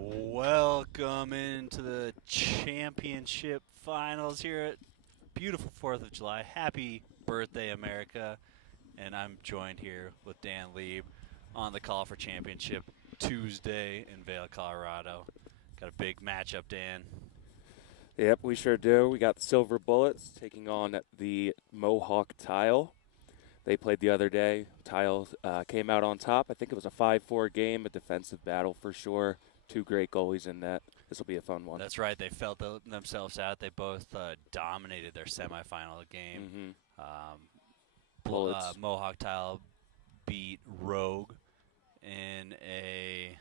Welcome into the championship finals here at beautiful 4th of July. Happy birthday, America. And I'm joined here with Dan Lieb on the call for championship Tuesday in Vail, Colorado. Got a big matchup, Dan. Yep, we sure do. We got the Silver Bullets taking on the Mohawk Tile. They played the other day. Tile came out on top. I think it was a 5-4 game, a defensive battle for sure. Two great goalies in net. This will be a fun one. That's right. They felt themselves out. They both dominated their semifinal game. Bullets. Mohawk Tile beat Rogue in a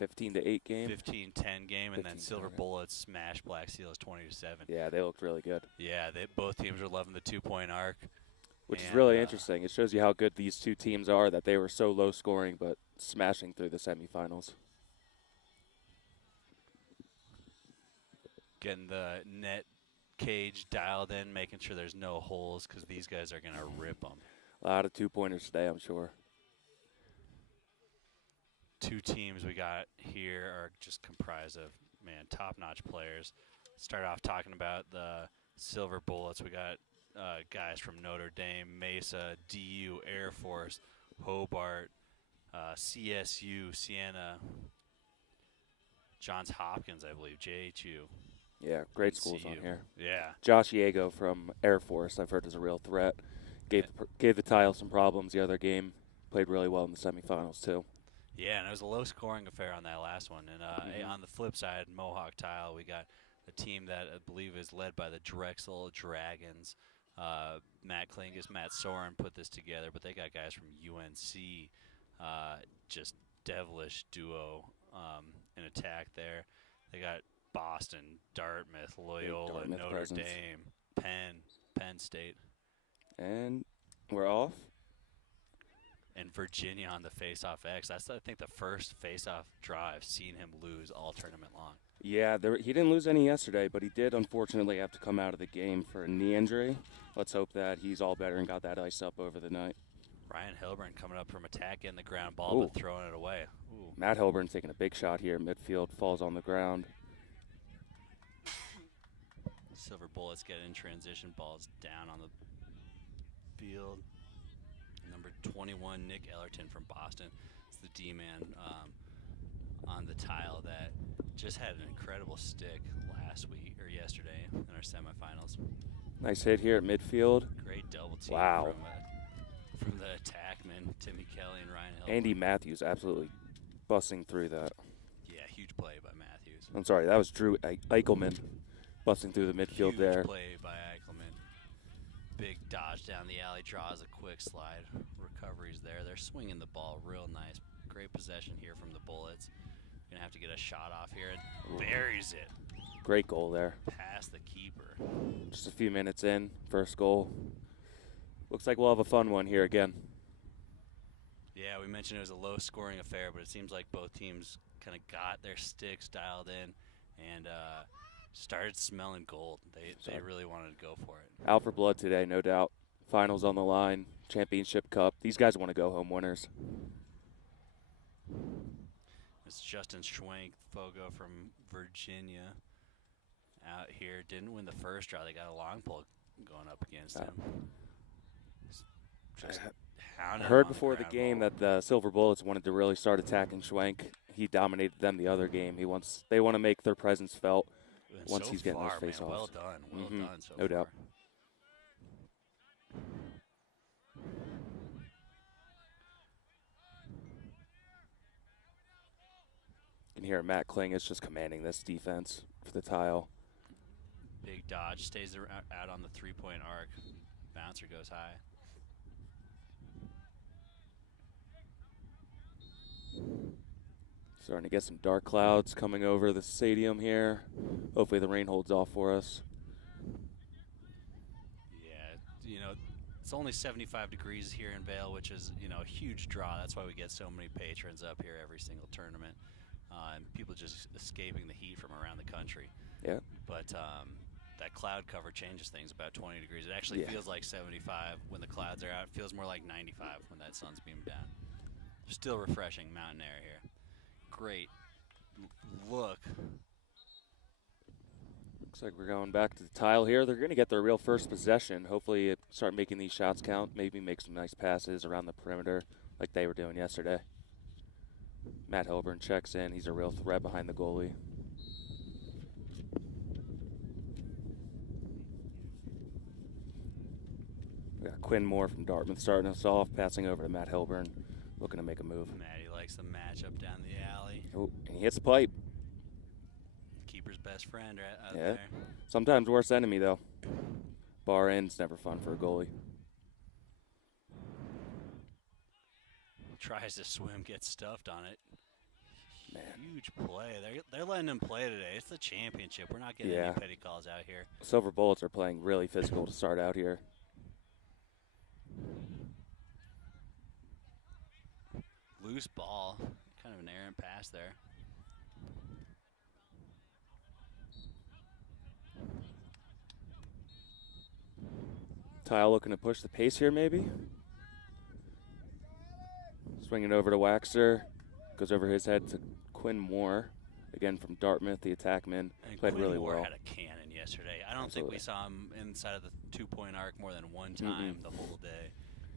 15-8 game. 15-10 game, and then 15-10, Silver yeah. Bullets smashed Black Seals 20-7. Yeah, they looked really good. Yeah, both teams are loving the 2-point arc. Which is really interesting. It shows you how good these two teams are, that they were so low scoring but smashing through the semifinals. Getting the net cage dialed in, making sure there's no holes because these guys are going to rip them. A lot of two-pointers today, I'm sure. Two teams we got here are just comprised of, top-notch players. Start off talking about the Silver Bullets. We got guys from Notre Dame, Mesa, DU, Air Force, Hobart, CSU, Siena, Johns Hopkins, I believe, JHU. Yeah, great schools on here. Yeah. Josh Yago from Air Force, I've heard, is a real threat. Gave the Tile some problems the other game. Played really well in the semifinals, too. Yeah, and it was a low-scoring affair on that last one. And on the flip side, Mohawk Tile, we got a team that I believe is led by the Drexel Dragons. Matt Klingus, Matt Soren put this together, but they got guys from UNC, just devilish duo in attack there. They got Boston, Dartmouth, Loyola, Notre presence. Dame, Penn State. And we're off. And Virginia on the face-off X. That's, I think, the first face-off draw I've seen him lose all tournament long. Yeah, he didn't lose any yesterday, but he did unfortunately have to come out of the game for a knee injury. Let's hope that he's all better and got that ice up over the night. Ryan Hilburn coming up from attack in the ground ball, but throwing it away. Ooh. Matt Hilburn's taking a big shot here. Midfield falls on the ground. Silver Bullets get in transition, balls down on the field. Number 21, Nick Ellerton from Boston. It's the D-man on the Tile that just had an incredible stick yesterday in our semifinals. Nice hit here at midfield. Great double team from the attackmen, Timmy Kelly and Ryan Hill. Andy Matthews absolutely busting through that. Yeah, huge play by Matthews. I'm sorry, that was Drew Eichelman busting through the midfield there. Huge play by Eichelman. Big dodge down the alley, draws a quick slide. Recoveries there. They're swinging the ball real nice. Great possession here from the Bullets. Going to have to get a shot off here and buries it. Great goal there. Past the keeper. Just a few minutes in, first goal. Looks like we'll have a fun one here again. Yeah, we mentioned it was a low-scoring affair, but it seems like both teams kind of got their sticks dialed in and started smelling gold. They really wanted to go for it. Out for blood today, no doubt. Finals on the line, championship cup. These guys want to go home winners. It's Justin Schwenk, Fogo from Virginia, out here. Didn't win the first draw. They got a long pull going up against him. I heard before the game that the Silver Bullets wanted to really start attacking Schwenk. He dominated them the other game. They want to make their presence felt once he's getting those face-offs. Well done. Well done so far. No doubt. You can hear Matt Klingus just commanding this defense for the Tile. Big dodge, stays out on the three-point arc. Bouncer goes high. Starting to get some dark clouds coming over the stadium here. Hopefully the rain holds off for us. Yeah, it's only 75 degrees here in Vail, which is, a huge draw. That's why we get so many patrons up here every single tournament. And people just escaping the heat from around the country. Yeah. But that cloud cover changes things about 20 degrees. It actually feels like 75 when the clouds are out. It feels more like 95 when that sun's beamed down. Still refreshing mountain air here. Great look. Looks like we're going back to the tile here. They're going to get their real first possession. Hopefully start making these shots count. Maybe make some nice passes around the perimeter like they were doing yesterday. Matt Hilburn checks in. He's a real threat behind the goalie. We got Quinn Moore from Dartmouth starting us off, passing over to Matt Hilburn, looking to make a move. Matty likes the matchup down the alley. Oh, and he hits the pipe. Keeper's best friend right out Yeah. there. Sometimes worst enemy, though. Bar end's never fun for a goalie. Tries to swim, gets stuffed on it. Man. Huge play. They're letting him play today. It's the championship. We're not getting Yeah. any petty calls out here. Silver Bullets are playing really physical to start out here. Loose ball. Kind of an errant pass there. Tile looking to push the pace here, maybe. Swinging over to Waxer. Goes over his head to Quinn Moore. Again from Dartmouth, the attackman. And Played Quinn really Moore well. had a cannon yesterday. I don't Absolutely. think we saw him inside of the two-point arc more than one time the whole day.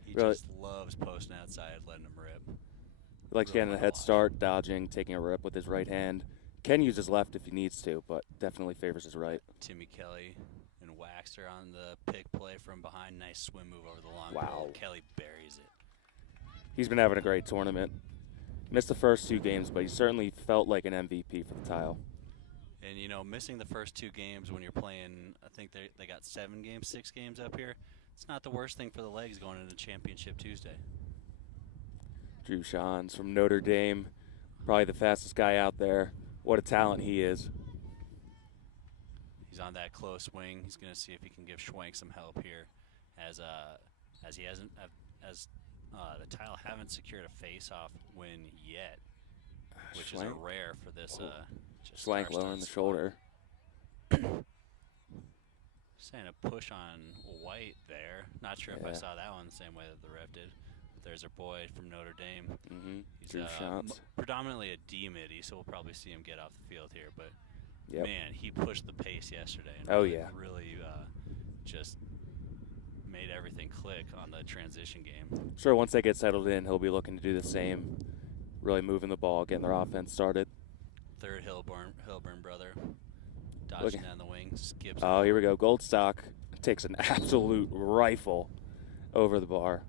He Really? just loves posting outside, letting him rip. He likes Really getting a fun to head watch. start, dodging, taking a rip with his right hand. Can use his left if he needs to, but definitely favors his right. Timmy Kelly and Waxter on the pick play from behind. Nice swim move over the long Wow. pole. Kelly buries it. He's been having a great tournament. Missed the first 2 games, but he certainly felt like an MVP for the Tile. And, you know, missing the first 2 games when you're playing, I think they got 7 games, 6 games up here. It's not the worst thing for the legs going into Championship Tuesday. Drew Shans from Notre Dame, probably the fastest guy out there. What a talent he is. He's on that close wing. He's going to see if he can give Schwank some help here, as he hasn't, as the Tile haven't secured a face-off win yet, which is a Schwank? rare for this. Just Schwank star-studded lowering the squad. shoulder. Saying a push on White there. Not sure if I Yeah. saw that one the same way that the ref did. But there's our boy from Notre Dame. He's Drew Shans. predominantly a D-midi, so we'll probably see him get off the field here. But, Yep. man, he pushed the pace yesterday. And Oh, really, yeah. really just made everything click on the transition game. Sure, once they get settled in, he'll be looking to do the same. Really moving the ball, getting their offense started. Third Hilburn brother. Dodging Looking- down the wing, skips. Oh, it here we over. go. Goldstock takes an absolute rifle over the bar.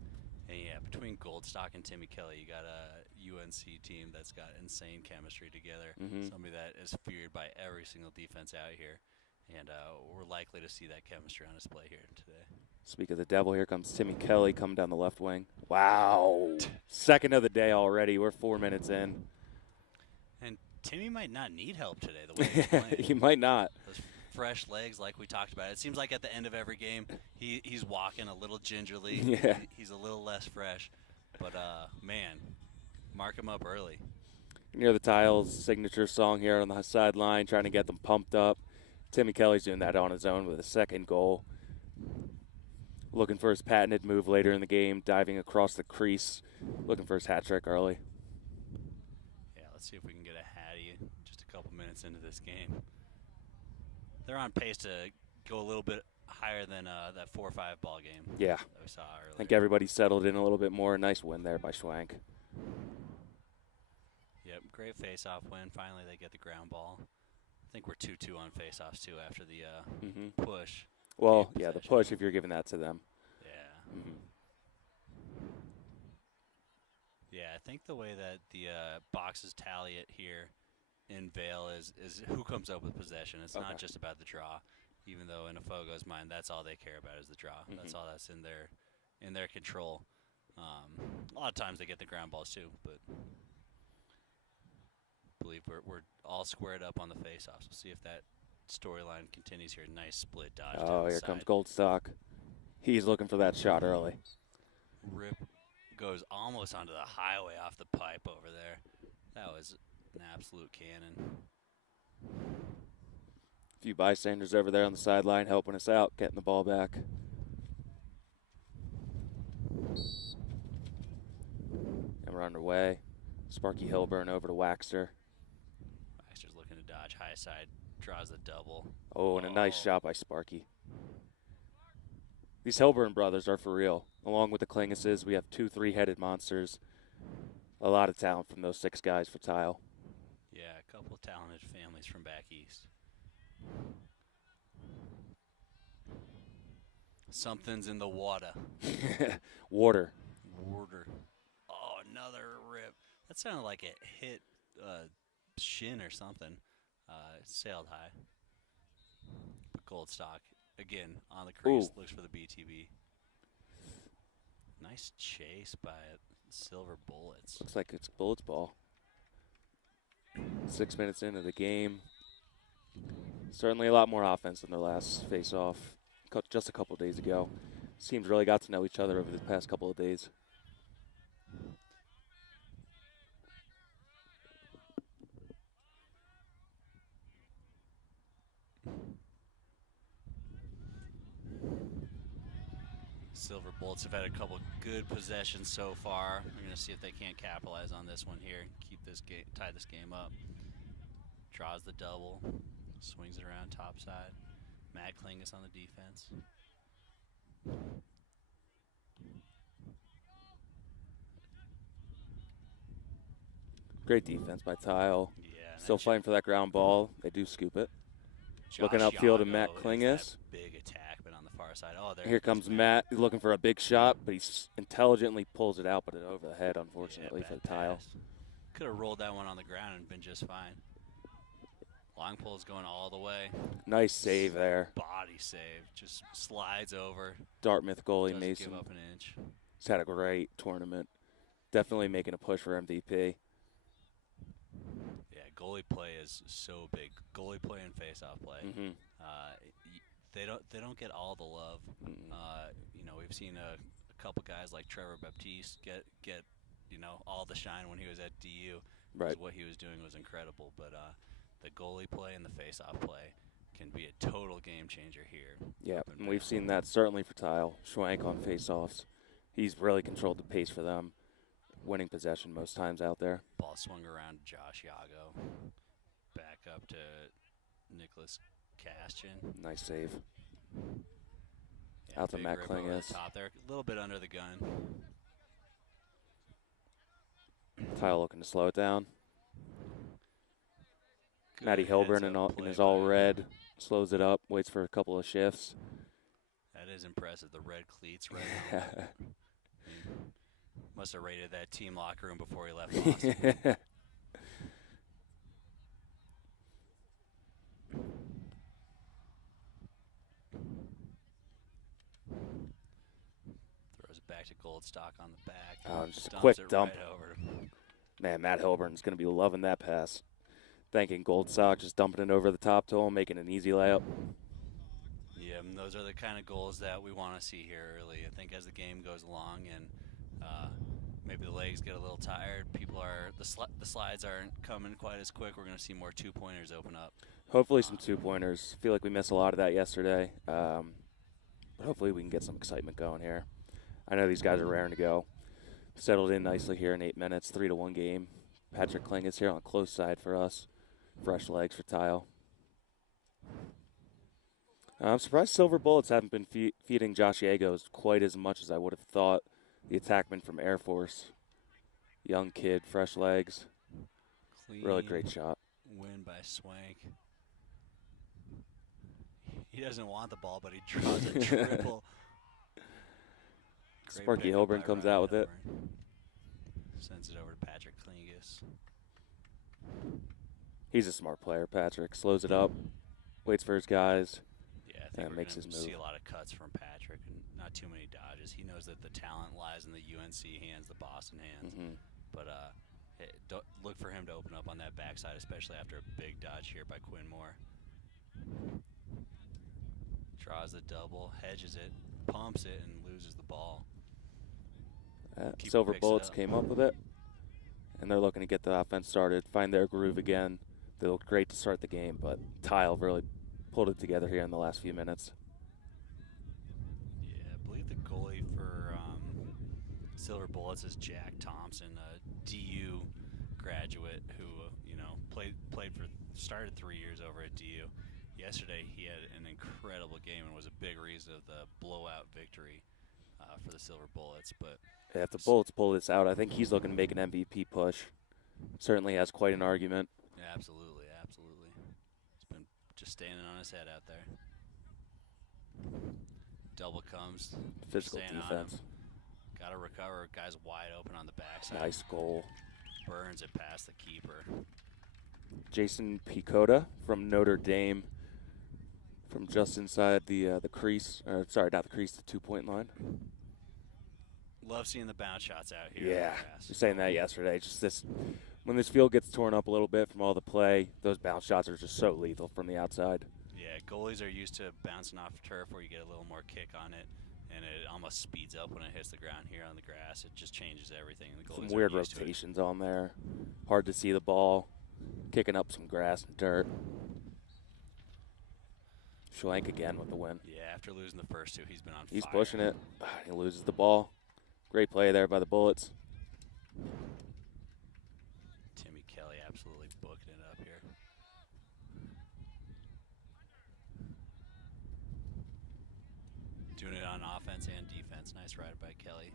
And yeah, between Goldstock and Timmy Kelly, you got a UNC team that's got insane chemistry together. Mhm. Somebody that is feared by every single defense out here. And we're likely to see that chemistry on display here today. Speak of the devil, here comes Timmy Kelly coming down the left wing. Wow. Second of the day already. We're 4 minutes in. And Timmy might not need help today the way he's playing. He might not. Those fresh legs like we talked about. It seems like at the end of every game, he's walking a little gingerly. Yeah. He's a little less fresh. But, man, mark him up early. Near the Tiles signature song here on the sideline, trying to get them pumped up. Timmy Kelly's doing that on his own with a second goal. Looking for his patented move later in the game, diving across the crease, looking for his hat trick early. Yeah, let's see if we can get a Hattie just a couple minutes into this game. They're on pace to go a little bit higher than that 4-5 ball game Yeah, that we saw earlier. I think everybody settled in a little bit more. Nice win there by Schwank. Yep, great face-off win. Finally, they get the ground ball. I think we're 2-2 on face-offs, too, after the push. Well, Game yeah, the possession. push if you're giving that to them. Yeah. Mhm. Yeah, I think the way that the boxes tally it here in Vail is who comes up with possession. It's Okay. not just about the draw, even though in a Fogo's mind, that's all they care about is the draw. That's all that's in their control. A lot of times they get the ground balls too, but I believe we're all squared up on the face-offs. We'll see if that storyline continues here. Nice split dodge. down Oh, the here comes side. Goldstock. He's looking for that shot early. Rip goes almost onto the highway off the pipe over there. That was an absolute cannon. A few bystanders over there on the sideline helping us out, getting the ball back. And we're underway. Sparky Hilburn over to Waxter. dodge high side, draws the double. Oh, and a nice shot by Sparky. These Hilburn brothers are for real. Along with the Klinguses, we have 2 3-headed monsters. A lot of talent from those 6 guys for Tile. Yeah, a couple of talented families from back east. Something's in the water. Water. Oh, another rip. That sounded like it hit shin or something. It sailed high. But Goldstock, again, on the crease, looks for the BTB. Nice chase by Silver Bullets. Looks like it's Bullets ball. 6 minutes into the game. Certainly a lot more offense than their last face-off just a couple days ago. Teams really got to know each other over the past couple of days. Silver Bullets have had a couple good possessions so far. We're going to see if they can't capitalize on this one here. Keep this game, tie this game up. Draws the double, swings it around top side. Matt Klingus on the defense. Great defense by Tile. Yeah, Still fighting for that ground ball. They do scoop it. Looking Josh upfield to Yago Matt is Klingus. that big attack, but on the far side. Oh, there Here comes Matt. He's looking for a big shot, but he intelligently pulls it out, but it over the head, unfortunately, for the Tile. Could have rolled that one on the ground and been just fine. Long pull's going all the way. Nice save there. Body save. Just slides over. Dartmouth goalie Doesn't Mason. give up an inch. He's had a great tournament. Definitely making a push for MVP. Yeah, goalie play is so big. Goalie play and face-off play. They don't get all the love. You know, we've seen a couple guys like Trevor Baptiste get all the shine when he was at DU. Right. What he was doing was incredible, but the goalie play and the face-off play can be a total game changer here. Yeah, and we've seen that certainly for Tile. Schwank on face-offs. He's really controlled the pace for them, winning possession most times out there. Ball swung around to Josh Yago. Back up to Nicholas Castian. Nice save. Yeah, Out to big Matt rip over the Klingus. top there, a little bit under the gun. Tile looking to slow it down. Good Matty Hilburn heads-up in play his all by- red, slows it up, waits for a couple of shifts. That is impressive. The red cleats right now. Must have raided that team locker room before he left Boston. Throws it back to Goldstock on the back. Oh, just a Dumps quick it dump. Right over to Man, Matt Hilburn's going to be loving that pass. Thanking Goldstock, just dumping it over the top to him, making an easy layup. Yeah, and those are the kind of goals that we want to see here early. I think as the game goes along and maybe the legs get a little tired, the slides aren't coming quite as quick. We're going to see more two-pointers open up. Hopefully some two-pointers. Feel like we missed a lot of that yesterday. But hopefully we can get some excitement going here. I know these guys are raring to go. Settled in nicely here in 8 minutes, 3-1 game. Patrick Klingus here on the close side for us. Fresh legs for Tile. I'm surprised Silver Bullets haven't been feeding Josh Yagos quite as much as I would have thought. The attackman from Air Force. Young kid, fresh legs. Clean Really great shot. win by Swank. He doesn't want the ball, but he draws a triple. Great Sparky pickup Hilburn by comes Ryan out with it. Hilburn. Sends it over to Patrick Klingus. He's a smart player, Patrick. Slows it up, waits for his guys. Yeah, I think And we're makes gonna his see move. a lot of cuts from Patrick and not too many dodges. He knows that the talent lies in the UNC hands, the Boston hands. But don't look for him to open up on that backside, especially after a big dodge here by Quinn Moore. Draws the double, hedges it, pumps it, and loses the ball. Keeper Silver picks it Bullets up. came up with it, and they're looking to get the offense started, find their groove again. They looked great to start the game, but Tile really pulled it together here in the last few minutes. Yeah, I believe the goalie for Silver Bullets is Jack Thompson, a DU graduate who started 3 years over at DU. Yesterday he had an incredible game and was a big reason of the blowout victory for the Silver Bullets. But if the Bullets pull this out, I think he's looking to make an MVP push. Certainly has quite an argument. Yeah, absolutely. He's been just standing on his head out there. Double comes. Physical defense. Got to recover. Guy's wide open on the backside. Nice goal. Burns it past the keeper. Jason Picota from Notre Dame, from just inside the crease. Sorry, not the crease, the 2-point line. Love seeing the bounce shots out here. Yeah, you were saying that yesterday. Just when this field gets torn up a little bit from all the play, those bounce shots are just so lethal from the outside. Yeah, goalies are used to bouncing off turf where you get a little more kick on it, and it almost speeds up when it hits the ground. Here on the grass, it just changes everything. The goalies some weird rotations on there. Hard to see the ball. Kicking up some grass and dirt. Schlenk again with the win. Yeah, after losing the first two, he's been on fire. He's pushing it. He loses the ball. Great play there by the Bullets. Timmy Kelly absolutely booking it up here. Doing it on offense and defense. Nice ride by Kelly.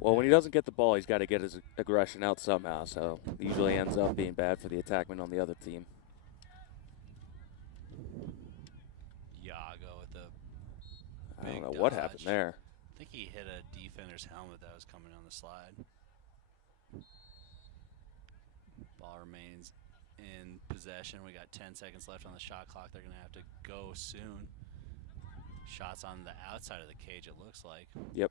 Well, when he doesn't get the ball, he's got to get his aggression out somehow, so it usually ends up being bad for the attackman on the other team. Yago with the I don't know big what dodge. happened there. I think he hit a defender's helmet that was coming on the slide. Ball remains in possession. We got 10 seconds left on the shot clock. They're going to have to go soon. Shots on the outside of the cage, it looks like. Yep.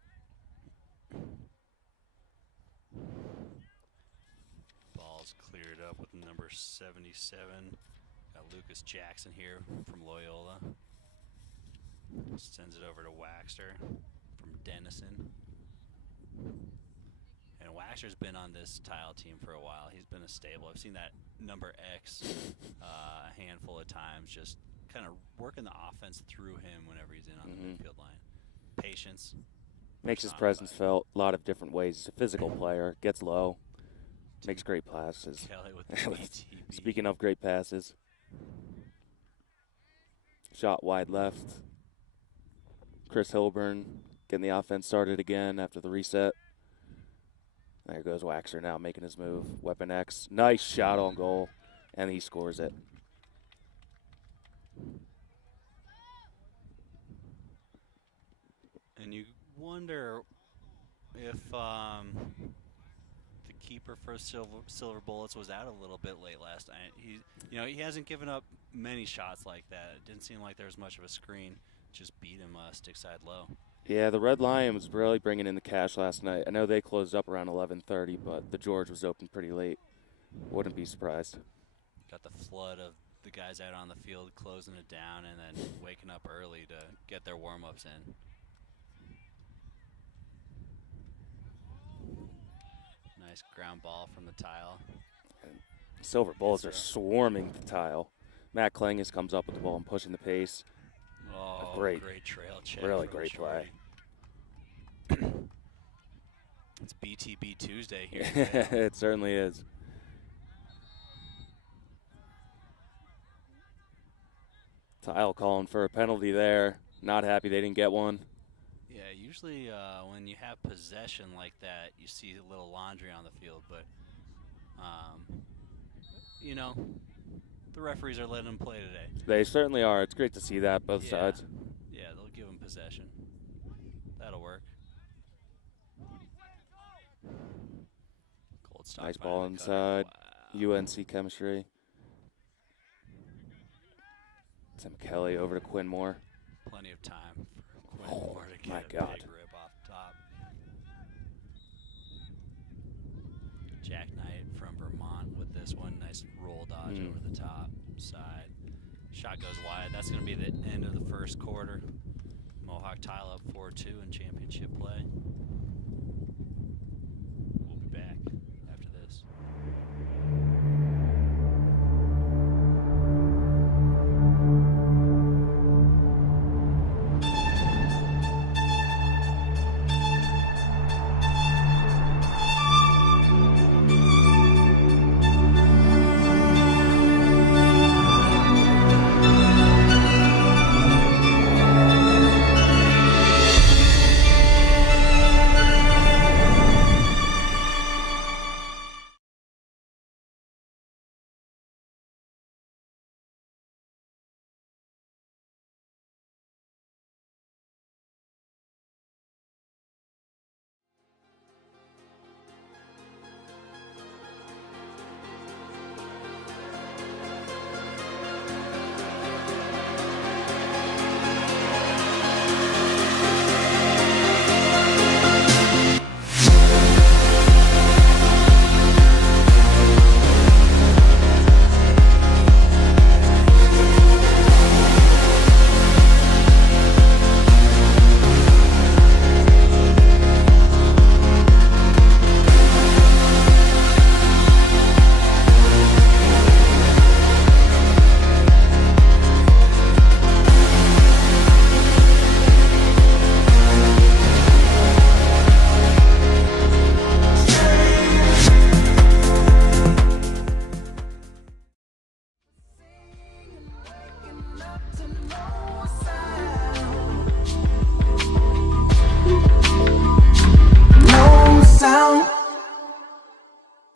Ball's cleared up with number 77. Got Lucas Jackson here from Loyola. Sends it over to Waxter from Denison. And Waxter's been on this tile team for a while. He's been a staple. I've seen that number X a handful of times, just kind of working the offense through him whenever he's in on the midfield line. Patience. Makes his presence felt a lot of different ways. He's a physical player, gets low, makes great passes. Kelly with the BTB. Speaking of great passes, shot wide left. Chris Hilburn getting the offense started again after the reset. There goes Waxer now making his move. Weapon X, nice shot on goal, and he scores it. And you wonder if the keeper for Silver Bullets was out a little bit late last night. He hasn't given up many shots like that. It didn't seem like there was much of a screen. Just beat him stick side low. Yeah, the Red Lion was really bringing in the cash last night. I know they closed up around 11:30, but the George was open pretty late. Wouldn't be surprised. Got the flood of the guys out on the field closing it down and then waking up early to get their warm-ups in. Nice ground ball from the tile. Silver Bullets are swarming the tile. Matt Klingus comes up with the ball and pushing the pace. Oh, great trail check. Really great play. It's BTB Tuesday here. It certainly is. Tile calling for a penalty there. Not happy they didn't get one. Yeah, usually when you have possession like that, you see a little laundry on the field, but the referees are letting them play today. They certainly are. It's great to see that, both sides. Yeah, they'll give them possession. That'll work. Goldstock Nice ball inside. Wow. UNC chemistry. Tim Kelly over to Quinn Moore. Plenty of time for Quinn Moore to get a big rip off the top. Jack Knight from Vermont with this one. Nice roll dodge over the top side. Shot goes wide. That's going to be the end of the first quarter. Mohawk tile up 4-2 in championship play. We'll be back after this.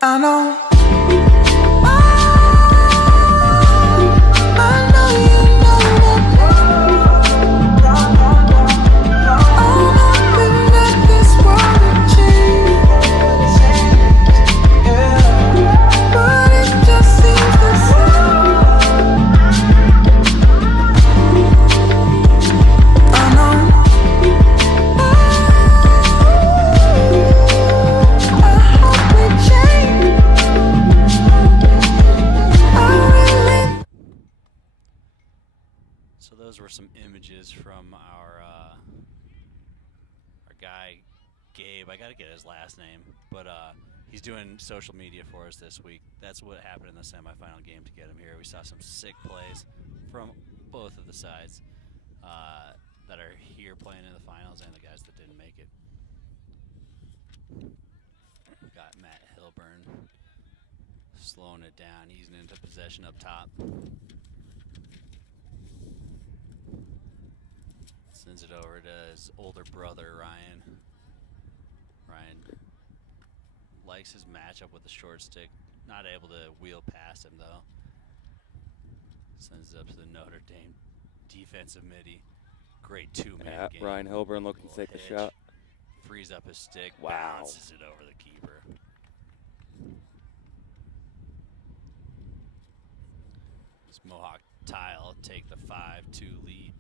I know. I know you know I'm hoping that this world will change, but it just seems the same. I know. I hope we change. I really. So those were some images from our guy Gabe. I gotta get his last name, but he's doing social media for us this week. That's what happened in the semifinal game to get him here. We saw some sick plays from both of the sides that are here playing in the finals and the guys that didn't make it. Got Matt Hilburn slowing it down, easing into possession up top. Sends it over to his older brother, Ryan. Ryan likes his matchup with the short stick. Not able to wheel past him, though. Sends it up to the Notre Dame defensive midi. Great two-man game. Ryan Hilburn looking to take the shot. Frees up his stick, Wow. bounces it over the keeper. This Mohawk Tile take the 5-2 lead.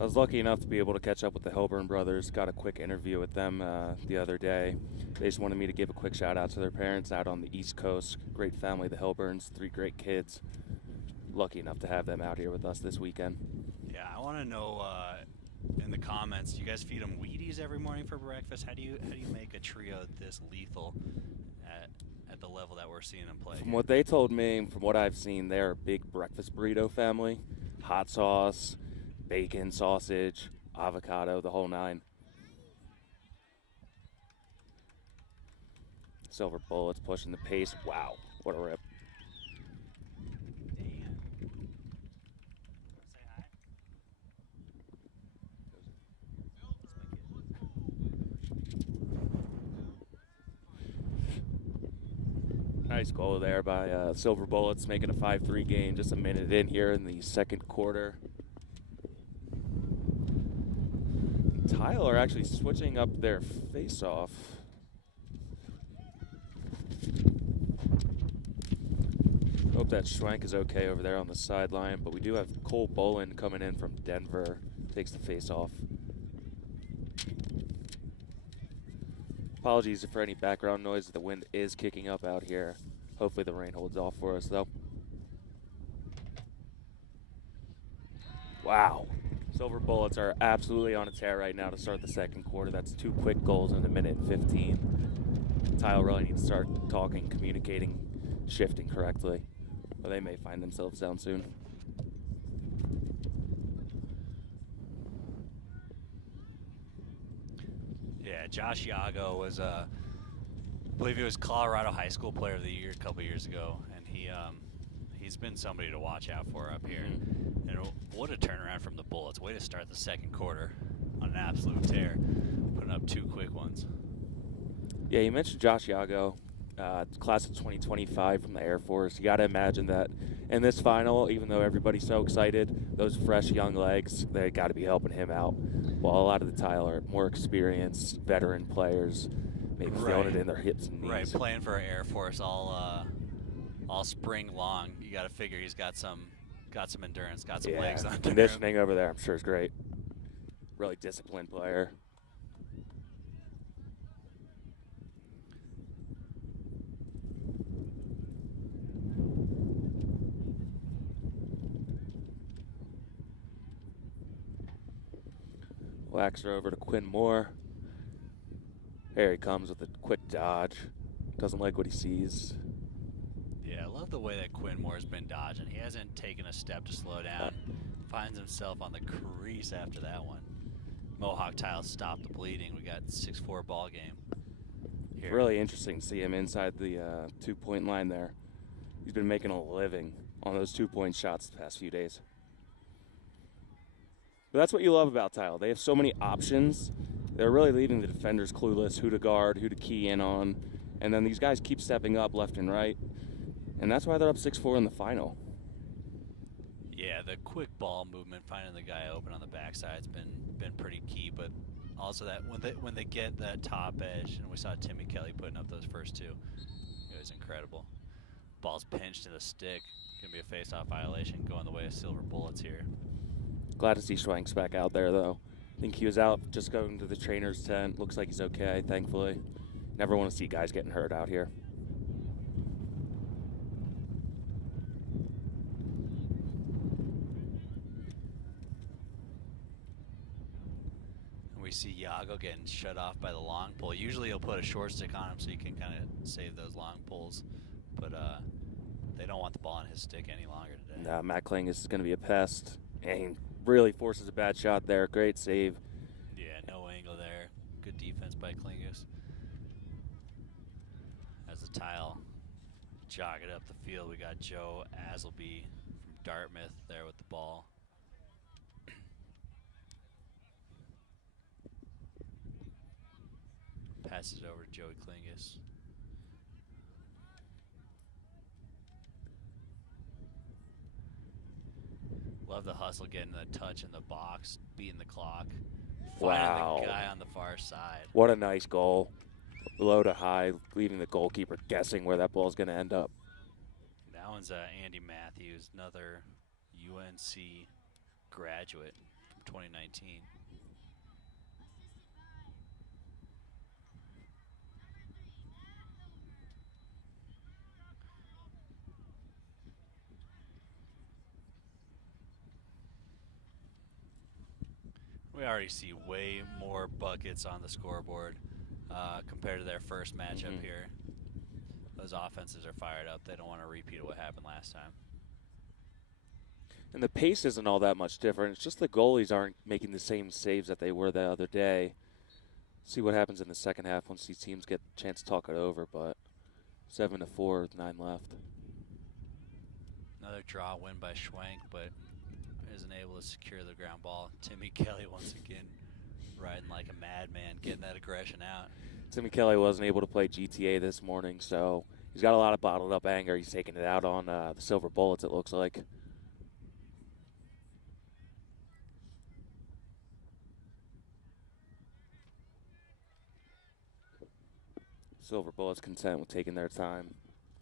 I was lucky enough to be able to catch up with the Hilburn brothers. Got a quick interview with them the other day. They just wanted me to give a quick shout out to their parents out on the East Coast. Great family, the Hilburns, 3 great kids. Lucky enough to have them out here with us this weekend. Yeah, I want to know in the comments. Do you guys feed them Wheaties every morning for breakfast? How do you make a trio this lethal at the level that we're seeing them play? From what they told me, and from what I've seen, they're a big breakfast burrito family. Hot sauce, bacon, sausage, avocado, the whole 9. Silver Bullets pushing the pace. Wow, what a rip. Nice goal there by Silver Bullets, making a 5-3 game just a minute in here in the second quarter. Tile are actually switching up their face-off. Hope that Schwank is okay over there on the sideline, but we do have Cole Bolin coming in from Denver. Takes the face-off. Apologies for any background noise. The wind is kicking up out here. Hopefully the rain holds off for us, though. Wow. Silver Bullets are absolutely on a tear right now to start the second quarter. That's 2 quick goals in a minute and 15. Tile really needs to start talking, communicating, shifting correctly, or they may find themselves down soon. Yeah, Josh Yago was, I believe he was Colorado High School Player of the Year a couple years ago, and he's been somebody to watch out for up here. And what a turnaround from the Bullets. Way to start the second quarter on an absolute tear, putting up 2 quick ones. Yeah, you mentioned Josh Yago, class of 2025 from the Air Force. You got to imagine that in this final, even though everybody's so excited, those fresh young legs, they got to be helping him out. While a lot of the Tile are more experienced veteran players, maybe feeling it in their hips and knees. Right, playing for Air Force all spring long. You got to figure he's got some endurance, got some legs on conditioning over there, I'm sure is great. Really disciplined player. Waxer over to Quinn Moore. Here he comes with a quick dodge. Doesn't like what he sees. Yeah, I love the way that Quinn Moore's been dodging. He hasn't taken a step to slow down. Finds himself on the crease after that one. Mohawk Tile stopped the bleeding. We got 6-4 ball game. Here. Really interesting to see him inside the 2-point line there. He's been making a living on those 2-point shots the past few days. But that's what you love about Tile. They have so many options. They're really leaving the defenders clueless who to guard, who to key in on. And then these guys keep stepping up left and right. And that's why they're up 6-4 in the final. Yeah, the quick ball movement, finding the guy open on the backside's been pretty key. But also that when they get that top edge, and we saw Timmy Kelly putting up those first two, it was incredible. Ball's pinched in the stick, gonna be a face-off violation, going the way of Silver Bullets here. Glad to see Schwank's back out there, though. I think he was out just going to the trainer's tent. Looks like he's okay, thankfully. Never want to see guys getting hurt out here. We see Yago getting shut off by the long pull. Usually he'll put a short stick on him so you can kind of save those long pulls, but they don't want the ball on his stick any longer today. Matt Kling is going to be a pest, and he really forces a bad shot there. Great save. Yeah, no angle there. Good defense by Klingus. As the Tile jog it up the field, we got Joe Aselby from Dartmouth there with the ball. Passes it over to Joey Klingus. Love the hustle, getting the touch in the box, beating the clock. Finding Wow. the guy on the far side. What a nice goal. Low to high, leaving the goalkeeper guessing where that ball is going to end up. That one's Andy Matthews, another UNC graduate from 2019. We already see way more buckets on the scoreboard compared to their first matchup here. Those offenses are fired up. They don't want to repeat what happened last time. And the pace isn't all that much different. It's just the goalies aren't making the same saves that they were the other day. See what happens in the second half once these teams get a chance to talk it over, but 7-4 with 9 left. Another draw win by Schwank, but isn't able to secure the ground ball. Timmy Kelly once again riding like a madman, getting that aggression out. Timmy Kelly wasn't able to play GTA this morning, so he's got a lot of bottled up anger. He's taking it out on the Silver Bullets, it looks like. Silver Bullets content with taking their time.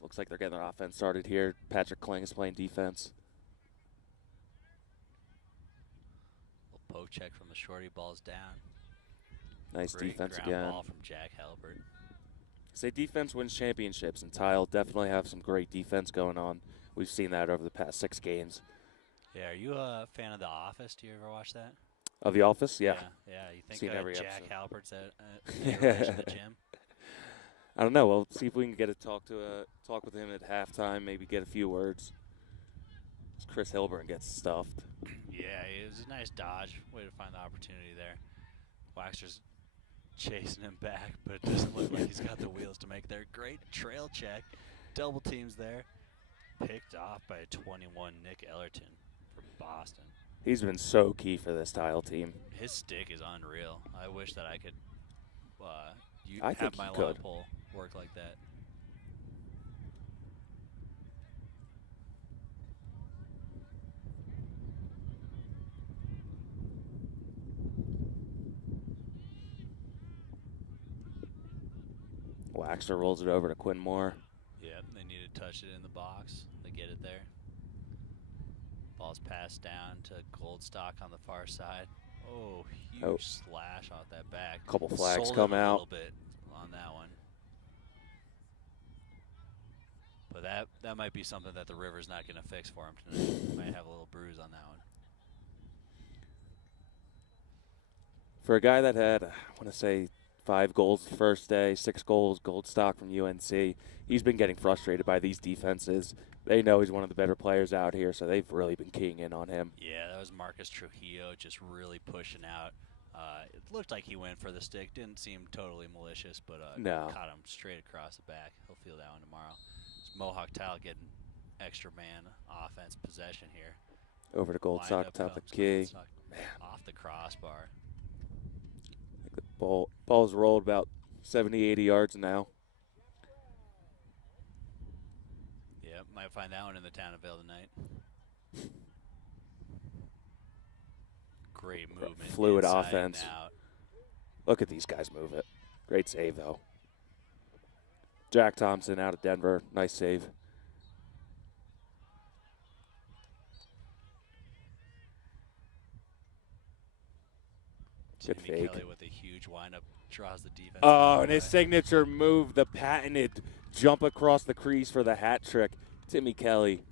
Looks like they're getting their offense started here. Patrick Kling is playing defense. Poke check from the shorty, ball's down. Nice Great defense ground again. ball from Jack Halbert. Say defense wins championships, and Tile definitely have some great defense going on. We've seen that over the past 6 games. Yeah, are you a fan of The Office? Do you ever watch that? Of The Office? Yeah. Yeah, you think Seen every Jack episode. Halbert's at the gym? I don't know. We'll see if we can get a talk with him at halftime, maybe get a few words. Chris Hilburn gets stuffed. Yeah, it was a nice dodge. Way to find the opportunity there. Waxter's chasing him back, but it doesn't look like he's got the wheels to make their great trail check. Double teams there. Picked off by a 21 Nick Ellerton from Boston. He's been so key for this Tile team. His stick is unreal. I wish that I could I think have my he long could. pole work like that. Waxter rolls it over to Quinn Moore. Yep, they need to touch it in the box. They get it there. Ball's passed down to Goldstock on the far side. Oh, huge slash off that back. Couple flags Sold come him a out. little bit on that one. But that might be something that the River's not going to fix for him tonight. Might have a little bruise on that one. For a guy that had, I want to say, 5 goals the first day, 6 goals, Goldstock from UNC, he's been getting frustrated by these defenses. They know he's one of the better players out here, so they've really been keying in on him. Yeah, that was Marcus Trujillo just really pushing out. It looked like he went for the stick. Didn't seem totally malicious, but No. caught him straight across the back. He'll feel that one tomorrow. It's Mohawk Tile getting extra man offense possession here. Over to Lined Goldstock, up top of the comes key. Goldstock off the crossbar. The ball's rolled about 70, 80 yards now. Might find that one in the town of Vail tonight. Great movement. Fluid inside offense. and out. Look at these guys move it. Great save, though. Jack Thompson out of Denver. Nice save. Good Timmy fake. Kelly with a huge windup draws the defense. Oh, and his signature move, the patented jump across the crease for the hat trick. Timmy Kelly.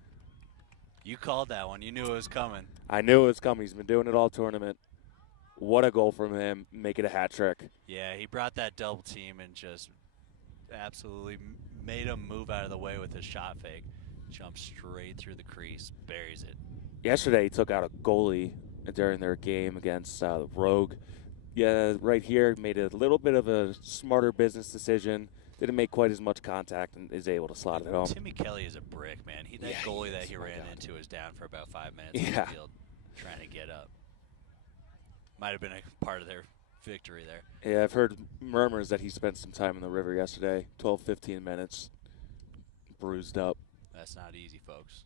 You called that one. You knew it was coming. I knew it was coming. He's been doing it all tournament. What a goal from him. Make it a hat trick. Yeah, he brought that double team and just absolutely made him move out of the way with his shot fake. Jumps straight through the crease, buries it. Yesterday, he took out a goalie during their game against Rogue. Yeah, right here, made a little bit of a smarter business decision. Didn't make quite as much contact and is able to slot it home. Timmy Kelly is a brick, man. That Yeah, goalie that he is. he Oh my ran God. into was down for about 5 minutes in Yeah. the field trying to get up. Might have been a part of their victory there. Yeah, I've heard murmurs that he spent some time in the river yesterday, 12, 15 minutes, bruised up. That's not easy, folks.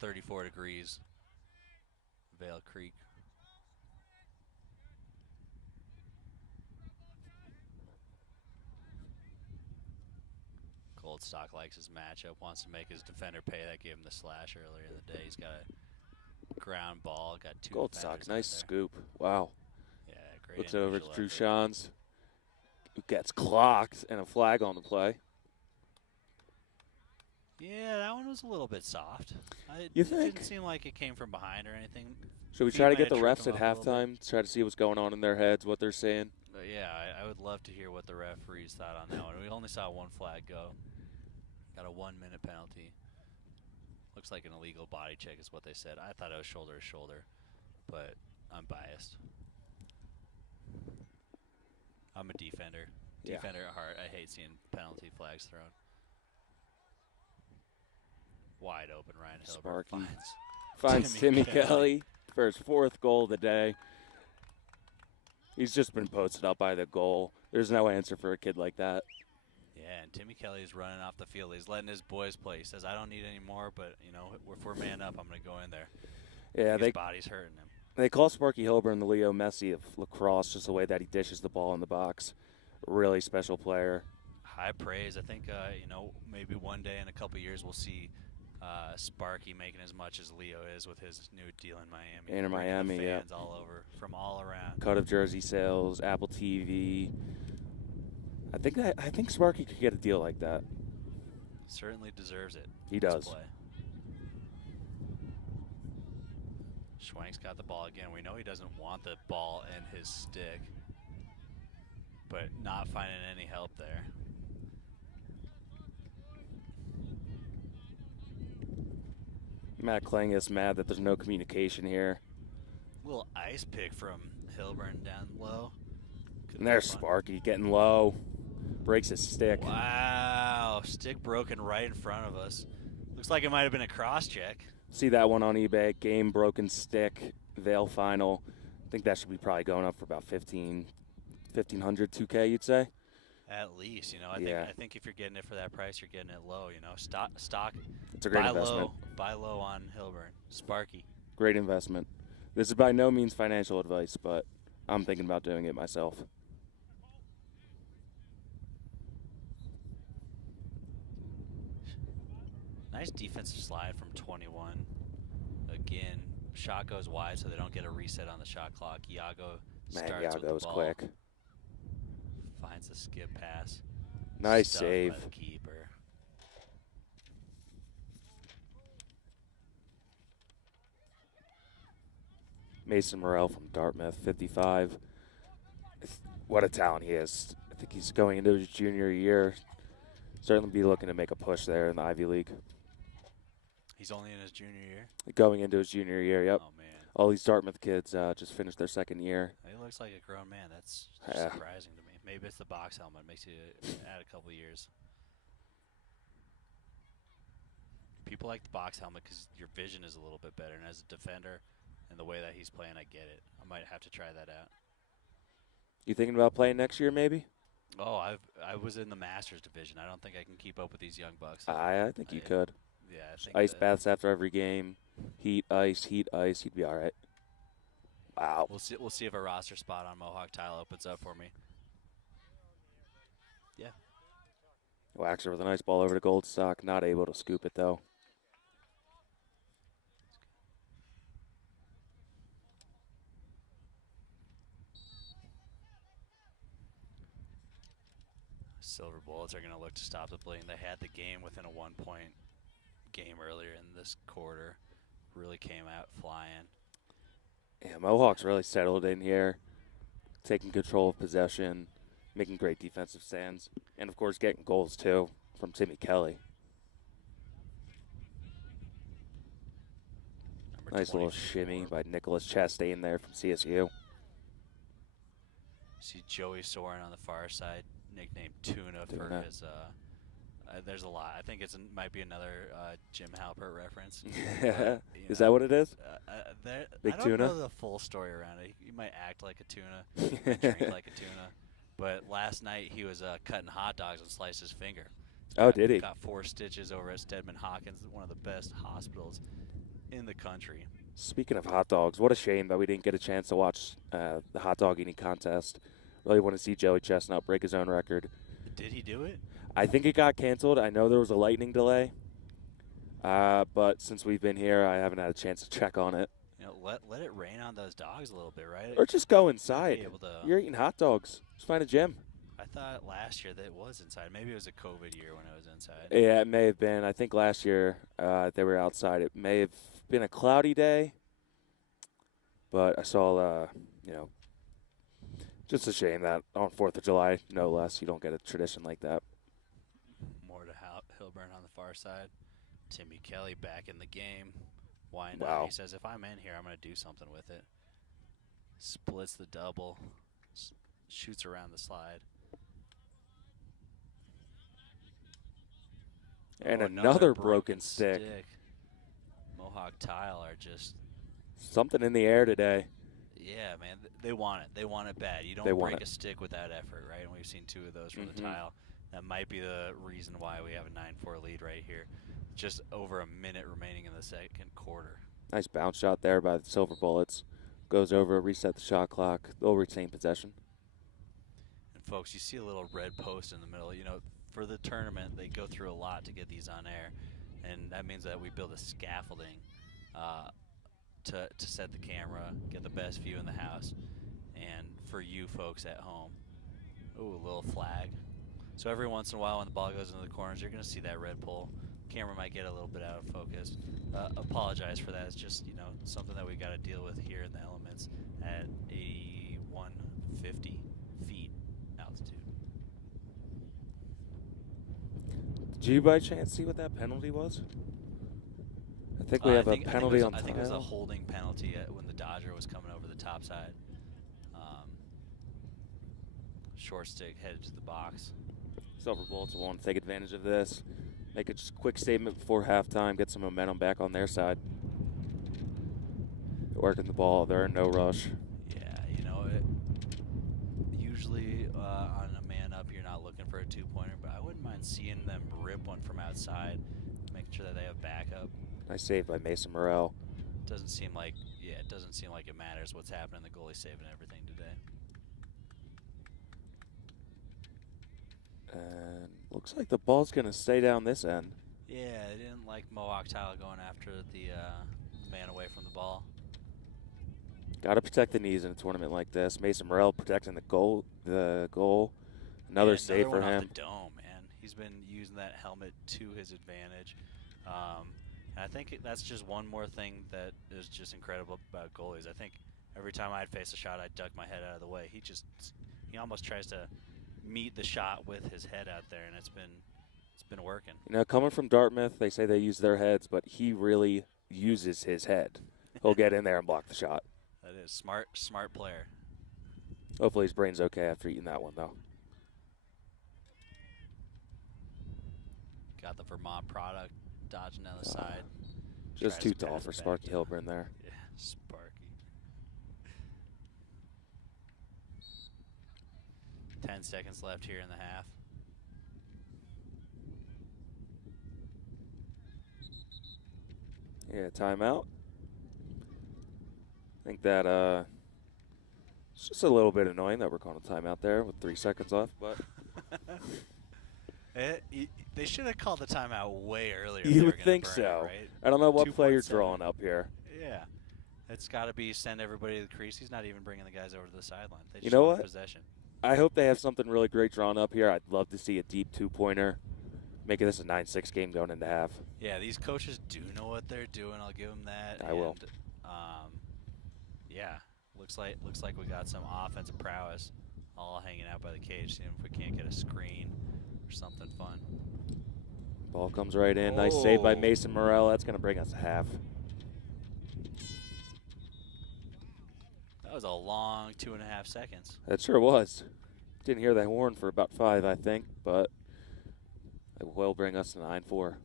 34 degrees, Vail Creek. Goldstock likes his matchup, wants to make his defender pay. That gave him the slash earlier in the day. He's got a ground ball, got two Goldstock, defenders nice out scoop. Wow. there. Yeah, great. Looks over to individual Drew effort. Shans, who gets clocked and a flag on the play. Yeah, that one was a little bit soft. You It think? didn't seem like it came from behind or anything. Should we Feet try to might get the have tripped refs at him up a little halftime, try to see what's going on in their heads, what they're saying? But yeah, I would love to hear what the referees thought on that one. We only saw one flag go. Got a 1 minute penalty. Looks like an illegal body check is what they said. I thought it was shoulder to shoulder, but I'm biased. I'm a defender. Yeah. Defender at heart. I hate seeing penalty flags thrown. Wide open, Ryan Hilbert Sparky. finds Finds Timmy Timmy Kelly for his 4th goal of the day. He's just been posted up by the goal. There's no answer for a kid like that. Yeah, and Timmy Kelly is running off the field. He's letting his boys play. He says, I don't need any more, but, you know, if we're man up, I'm going to go in there. Yeah, His body's hurting him. they call Sparky Hilburn the Leo Messi of lacrosse, just the way that he dishes the ball in the box. Really special player. High praise. I think, you know, maybe one day in a couple years we'll see Sparky making as much as Leo is with his new deal in Miami. In Bringing the Miami, yeah. fans all over, from all around. Cut of jersey sales, Apple TV. I think Sparky could get a deal like that. Certainly deserves it. He Let's does. play. Schwank's got the ball again. We know he doesn't want the ball in his stick, but not finding any help there. Matt Kling is mad that there's no communication here. Little ice pick from Hilburn down low. Could've And there's been fun. Sparky getting low. Breaks his stick. Wow, stick broken right in front of us. Looks like it might have been a cross check. See that one on eBay. Game broken stick. Vail final. I think that should be probably going up for about 1,500, 2K, you'd say? At least, you know, Yeah. I think if you're getting it for that price, you're getting it low. You know, stock. It's a great buy investment. buy low on Hilburn. Sparky. Great investment. This is by no means financial advice, but I'm thinking about doing it myself. Nice defensive slide from 21. Again, shot goes wide, so they don't get a reset on the shot clock. Iago Man, starts with the Iago's ball. quick. Finds the skip pass. Nice Stuffed by save. the keeper. Mason Morrell from Dartmouth, 55. What a talent he is. I think he's going into his junior year. Certainly be looking to make a push there in the Ivy League. He's only in his junior year. Going into his junior year, yep. Oh man, All these Dartmouth kids just finished their 2nd year. he looks like a grown man. That's Yeah. surprising to me. Maybe it's the box helmet. Makes you add a couple years. People like the box helmet because your vision is a little bit better. And as a defender, and the way that he's playing, I get it. I might have to try that out. You thinking about playing next year, maybe? Oh, I was in the Masters division. I don't think I can keep up with these young bucks. I think you could. Yeah, I think Ice that baths after every game. Heat, ice, heat, ice. He'd be all right. Wow. we'll see. We'll see if a roster spot on Mohawk Tile opens up for me. Yeah. Waxer with a nice ball over to Goldstock. Not able to scoop it, though. Silver Bullets are going to look to stop the bleeding. They had the game within a 1-point game earlier in this quarter. Really came out flying. Yeah, Mohawk's really settled in here, taking control of possession, making great defensive stands, and, of course, getting goals, too, from Timmy Kelly. Number Nice little 24. shimmy by Nicholas Chastain there from CSU. See Joey Soren on the far side, nicknamed Tuna for Tuna. his. There's a lot. I think might be another Jim Halpert reference. Is that what it is? Big I don't tuna? know the full story around it. He might act like a tuna, he might drink like a tuna. But last night he was cutting hot dogs and sliced his finger. Oh, did he? Got 4 stitches over at Stedman Hawkins, one of the best hospitals in the country. Speaking of hot dogs, what a shame that we didn't get a chance to watch the hot dog eating contest. Really want to see Joey Chestnut break his own record. Did he do it? I think it got canceled. I know there was a lightning delay, but since we've been here, I haven't had a chance to check on it. You know, let it rain on those dogs a little bit, right? Or just go Be inside. able to- You're eating hot dogs. Just find a gym. I thought last year that it was inside. Maybe it was a COVID year when it was inside. Yeah, it may have been. I think last year they were outside. It may have been a cloudy day, but I saw, just a shame that on 4th of July, no less, you don't get a tradition like that. More to Hilburn on the far side. Timmy Kelly back in the game. Why not? Wow. He says, if I'm in here, I'm going to do something with it. Splits the double. Shoots around the slide. And Oh, another broken stick. Mohawk Tile are just, Something in the air today. yeah, man. They want it. They want it bad. You They don't want break it. a stick without effort, right? And we've seen 2 of those from the Mhm. Tile. That might be the reason why we have a 9-4 lead right here. Just over a minute remaining in the second quarter. Nice bounce shot there by the Silver Bullets. Goes over, reset the shot clock. They'll retain possession. And folks, you see a little red post in the middle. You know, for the tournament, they go through a lot to get these on air, and that means that we build a scaffolding to set the camera, get the best view in the house, and for you folks at home. Ooh, a little flag. So every once in a while when the ball goes into the corners, you're going to see that red pole. Camera might get a little bit out of focus. Apologize for that. It's just, something that we got to deal with here in the elements at 8150 feet altitude. Did you by chance see what that penalty was? I think we have a penalty on I think it was a Tile. holding penalty when the Dodger was coming over the top side. Short stick headed to the box. Silver Bullets will want to take advantage of this. Make a just quick statement before halftime. Get some momentum back on their side. Working the ball. They're in no rush. Yeah, usually on a man up, you're not looking for a 2-pointer, but I wouldn't mind seeing them rip one from outside, making sure that they have backup. Nice save by Mason Morrell. It doesn't seem like it matters what's happening. The goalie's saving everything today. And looks like the ball's going to stay down this end. Yeah, they didn't like Mohawk Tile going after the man away from the ball. Got to protect the knees in a tournament like this. Mason Morrell protecting the goal. Another Yeah, save for one him. Off the dome, man. He's been using that helmet to his advantage. And I think that's just one more thing that is just incredible about goalies. I think every time I'd face a shot, I'd duck my head out of the way. He almost tries to meet the shot with his head out there, and it's been working. Coming from Dartmouth, they say they use their heads, but he really uses his head. He'll get in there and block the shot. That is smart player. Hopefully his brain's okay after eating that one, though. Got the Vermont product dodging down the side. Just Tries too to tall pass for it back Sparky in. Hilburn there. Yeah, Sparky. 10 seconds left here in the half. Yeah, timeout. I think that it's just a little bit annoying that we're calling a timeout there with 3 seconds left, but They should have called the timeout way earlier. if you they were would gonna think burn so. It, right? I don't know what play you're 2.7. drawing up here. Yeah. It's got to be send everybody to the crease. He's not even bringing the guys over to the sideline. They just You know want what? Possession. I hope they have something really great drawn up here. I'd love to see a deep 2-pointer, making this a 9-6 game going into half. Yeah, these coaches do know what they're doing. I'll give them that. I will. Yeah, looks like we got some offensive prowess all hanging out by the cage, seeing if we can't get a screen or something fun. Ball comes right in. Nice save by Oh. Mason Morell. That's going to bring us half. That was a long 2.5 seconds. That sure was. Didn't hear that horn for about 5, I think, but it will bring us to 9-4.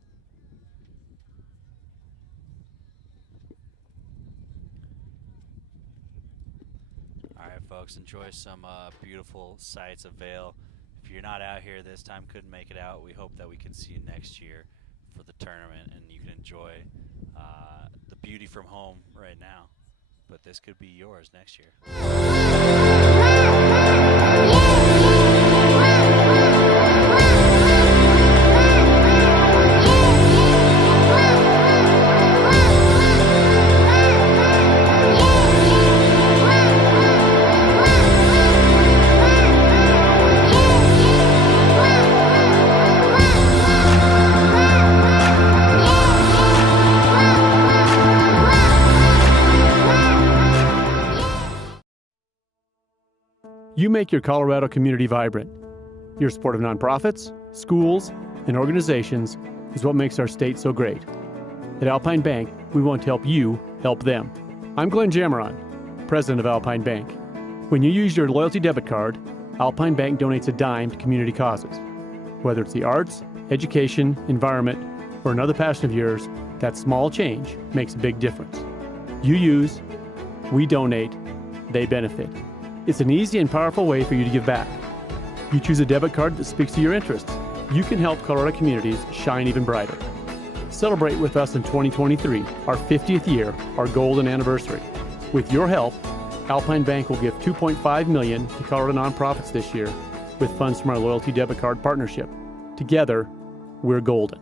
All right, folks, enjoy some beautiful sights of Vail. If you're not out here this time, couldn't make it out, we hope that we can see you next year for the tournament and you can enjoy the beauty from home right now. But this could be yours next year. You make your Colorado community vibrant. Your support of nonprofits, schools, and organizations is what makes our state so great. At Alpine Bank, we want to help you help them. I'm Glenn Jameron, president of Alpine Bank. When you use your loyalty debit card, Alpine Bank donates a dime to community causes. Whether it's the arts, education, environment, or another passion of yours, that small change makes a big difference. You use, we donate, they benefit. It's an easy and powerful way for you to give back. You choose a debit card that speaks to your interests. You can help Colorado communities shine even brighter. Celebrate with us in 2023, our 50th year, our golden anniversary. With your help, Alpine Bank will give $2.5 million to Colorado nonprofits this year with funds from our loyalty debit card partnership. Together, we're golden.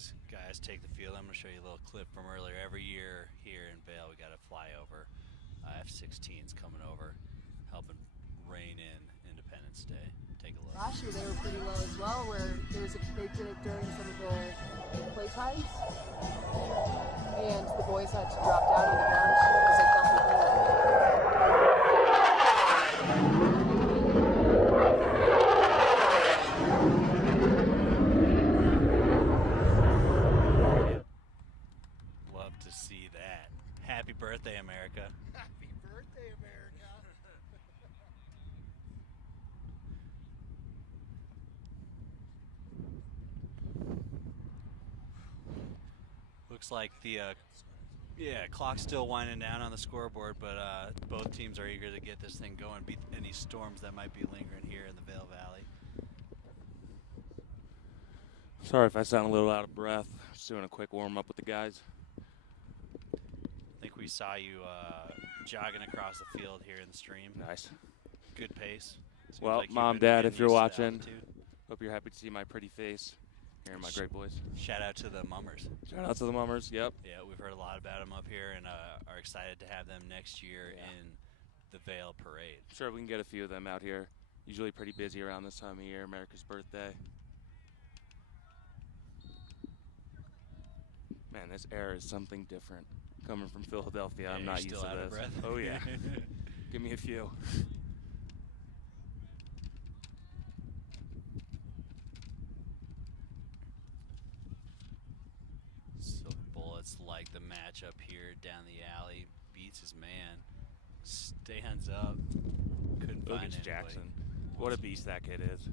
these guys take the field. I'm going to show you a little clip from earlier. Every year here in Vail, we got a flyover. F-16s coming over, helping rein in Independence Day. Take a look. Last year they were pretty low as well, where they did it during some of the play times, and the boys had to drop down on the ground because they felt the Love to see that. Happy birthday, America. Happy birthday, America. Looks like the clock's still winding down on the scoreboard, but both teams are eager to get this thing going, beat any storms that might be lingering here in the Vail Valley. Sorry if I sound a little out of breath. Just doing a quick warm-up with the guys. I think we saw you jogging across the field here in the stream. Nice. Good pace. Seems Well, like you've Mom, been Dad, getting if you're used to the watching, altitude. hope you're happy to see my pretty face here in my great boys. Shout out to the Mummers. Shout out to the Mummers, yep. Yeah, we've heard a lot about them up here and are excited to have them next year in the Vail Parade. Sure, we can get a few of them out here. Usually pretty busy around this time of year, America's birthday. Man, this air is something different. Coming from Philadelphia, Yeah, I'm you're not used still to out of this. breath. Oh, yeah. Give me a few. Silver Bullets like the matchup here down the alley. Beats his man. Stands up. Couldn't Look find at anybody. Jackson. What a beast that kid is.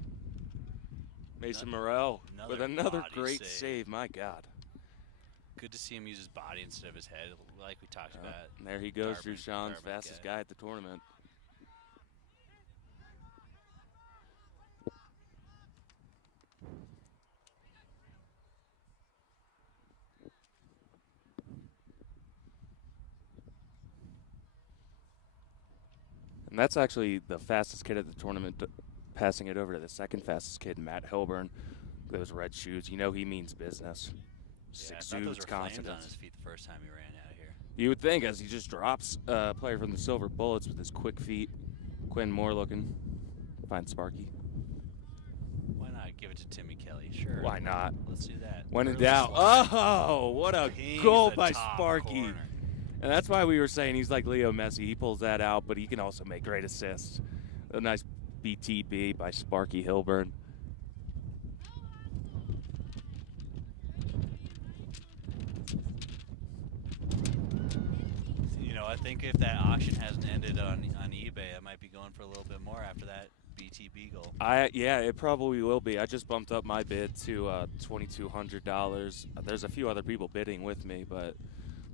Mason Another- Morrell with another body great save. My God. Good to see him use his body instead of his head, like we talked about. And there he goes, Darvin- Drew Sean's Darvin fastest guy. guy at the tournament. And that's actually the fastest kid at the tournament, passing it over to the second fastest kid, Matt Hilburn. Those red shoes, you know he means business. Yeah, I Six thought those suits, were flames on confidence. his feet the first time he ran out of here. You would think, as he just drops a player from the Silver Bullets with his quick feet. Quinn Moore looking. Find Sparky. Why not give it to Timmy Kelly? Sure. Why not? Let's do that. When in Early doubt. slide. Oh, what a Pings goal the by top Sparky. corner. And that's why we were saying he's like Leo Messi. He pulls that out, but he can also make great assists. A nice BTB by Sparky Hilburn. You know, I think if that auction hasn't ended on eBay, I might be going for a little bit more after that BTB goal. Yeah, it probably will be. I just bumped up my bid to $2,200. There's a few other people bidding with me, but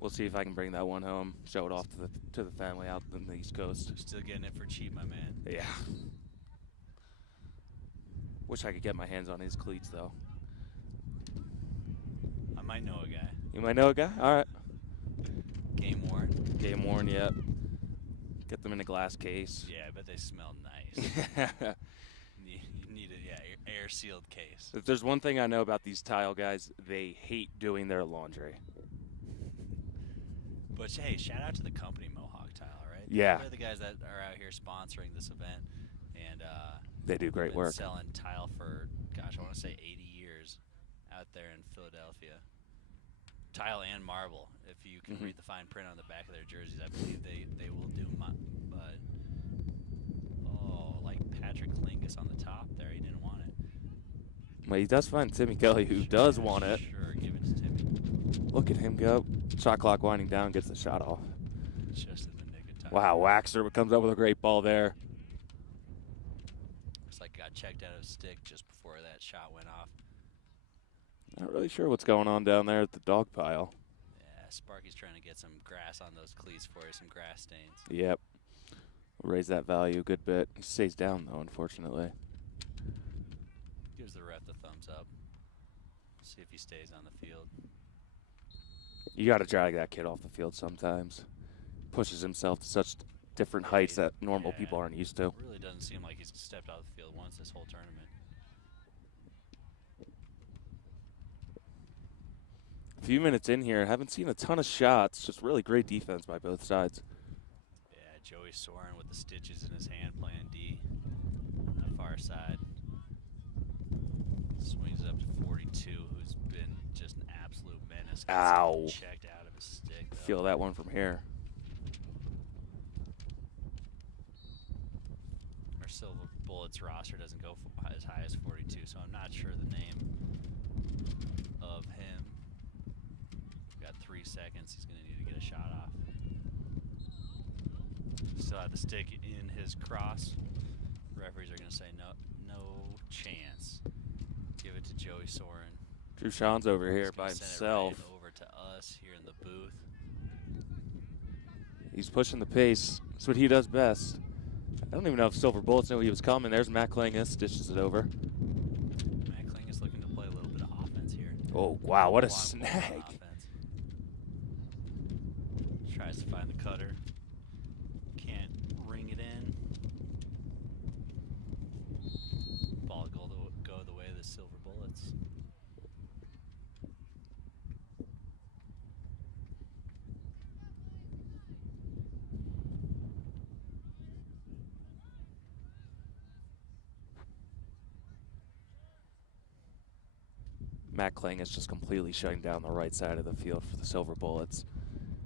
we'll see if I can bring that one home, show it off to the family out on the East Coast. Still getting it for cheap, my man. Yeah. Wish I could get my hands on his cleats, though. I might know a guy. You might know a guy? All right. Game worn. Game worn, yep. Get them in a glass case. Yeah, I bet they smell nice. you need a air sealed case. If there's one thing I know about these tile guys, they hate doing their laundry. But hey, shout out to the company Mohawk Tile, right? Yeah. They're the guys that are out here sponsoring this event, and They do great been work. selling tile for, gosh, I want to say 80 years out there in Philadelphia. Tile and marble. If you can read the fine print on the back of their jerseys, I believe they will do. But like Patrick Lingus on the top there, he didn't want it. Well, he does find Timmy Kelly, who does want it. Sure, give it to Timmy. Look at him go. Shot clock winding down, gets the shot off. Just in the nick of time. Wow, Waxer comes up with a great ball there. Looks like got checked out of stick just before that shot went off. Not really sure what's going on down there at the dog pile. Yeah, Sparky's trying to get some grass on those cleats for you, some grass stains. Yep. Raise that value a good bit. He stays down, though, unfortunately. Gives the ref the thumbs up. See if he stays on the field. You got to drag that kid off the field sometimes. Pushes himself to such different heights that normal Yeah. people aren't used to. Really doesn't seem like he's stepped out of the field once this whole tournament. few minutes in here. Haven't seen a ton of shots. Just really great defense by both sides. Yeah, Joey Soren with the stitches in his hand playing D on the far side. Swings it up to 42, who's been just an absolute menace. Ow. Checked out of his stick, though. Feel that one from here. Our Silver Bullets roster doesn't go as high as 42, so I'm not sure the name of him. We've got 3 seconds. He's going to need to get a shot off. Still have the stick in his cross. Referees are going to say no chance. Give it to Joey Soren. Drew Sean's over here He's by gonna send it himself. right over to us here in the booth. He's pushing the pace. That's what he does best. I don't even know if Silver Bullets knew he was coming. There's Matt Klingus, dishes it over. Matt Klingus looking to play a little bit of offense here. Oh, wow, what a lot of snag. offense. Tries to find the cutter. Can't ring it in. Ball go the way of the Silver Bullets. Matt Klingus just completely shutting down the right side of the field for the Silver Bullets.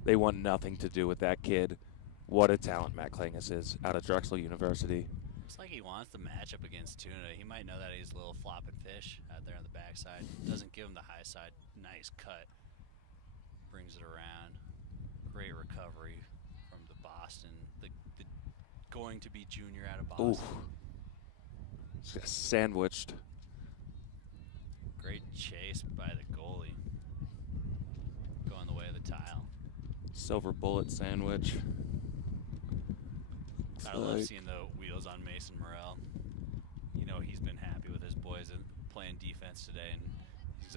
They want nothing to do with that kid. What a talent Matt Klingus is out of Drexel University. Looks like he wants the matchup against Tuna. He might know that he's a little flopping fish out there on the backside. Doesn't give him the high side. Nice cut. Brings it around. Great recovery from the Boston. The going to be junior out of Boston. Just sandwiched. Great chase by the goalie. Going the way of the tile. Silver Bullet sandwich. I love seeing the wheels on Mason Morrell. You know, he's been happy with his boys and playing defense today, and he's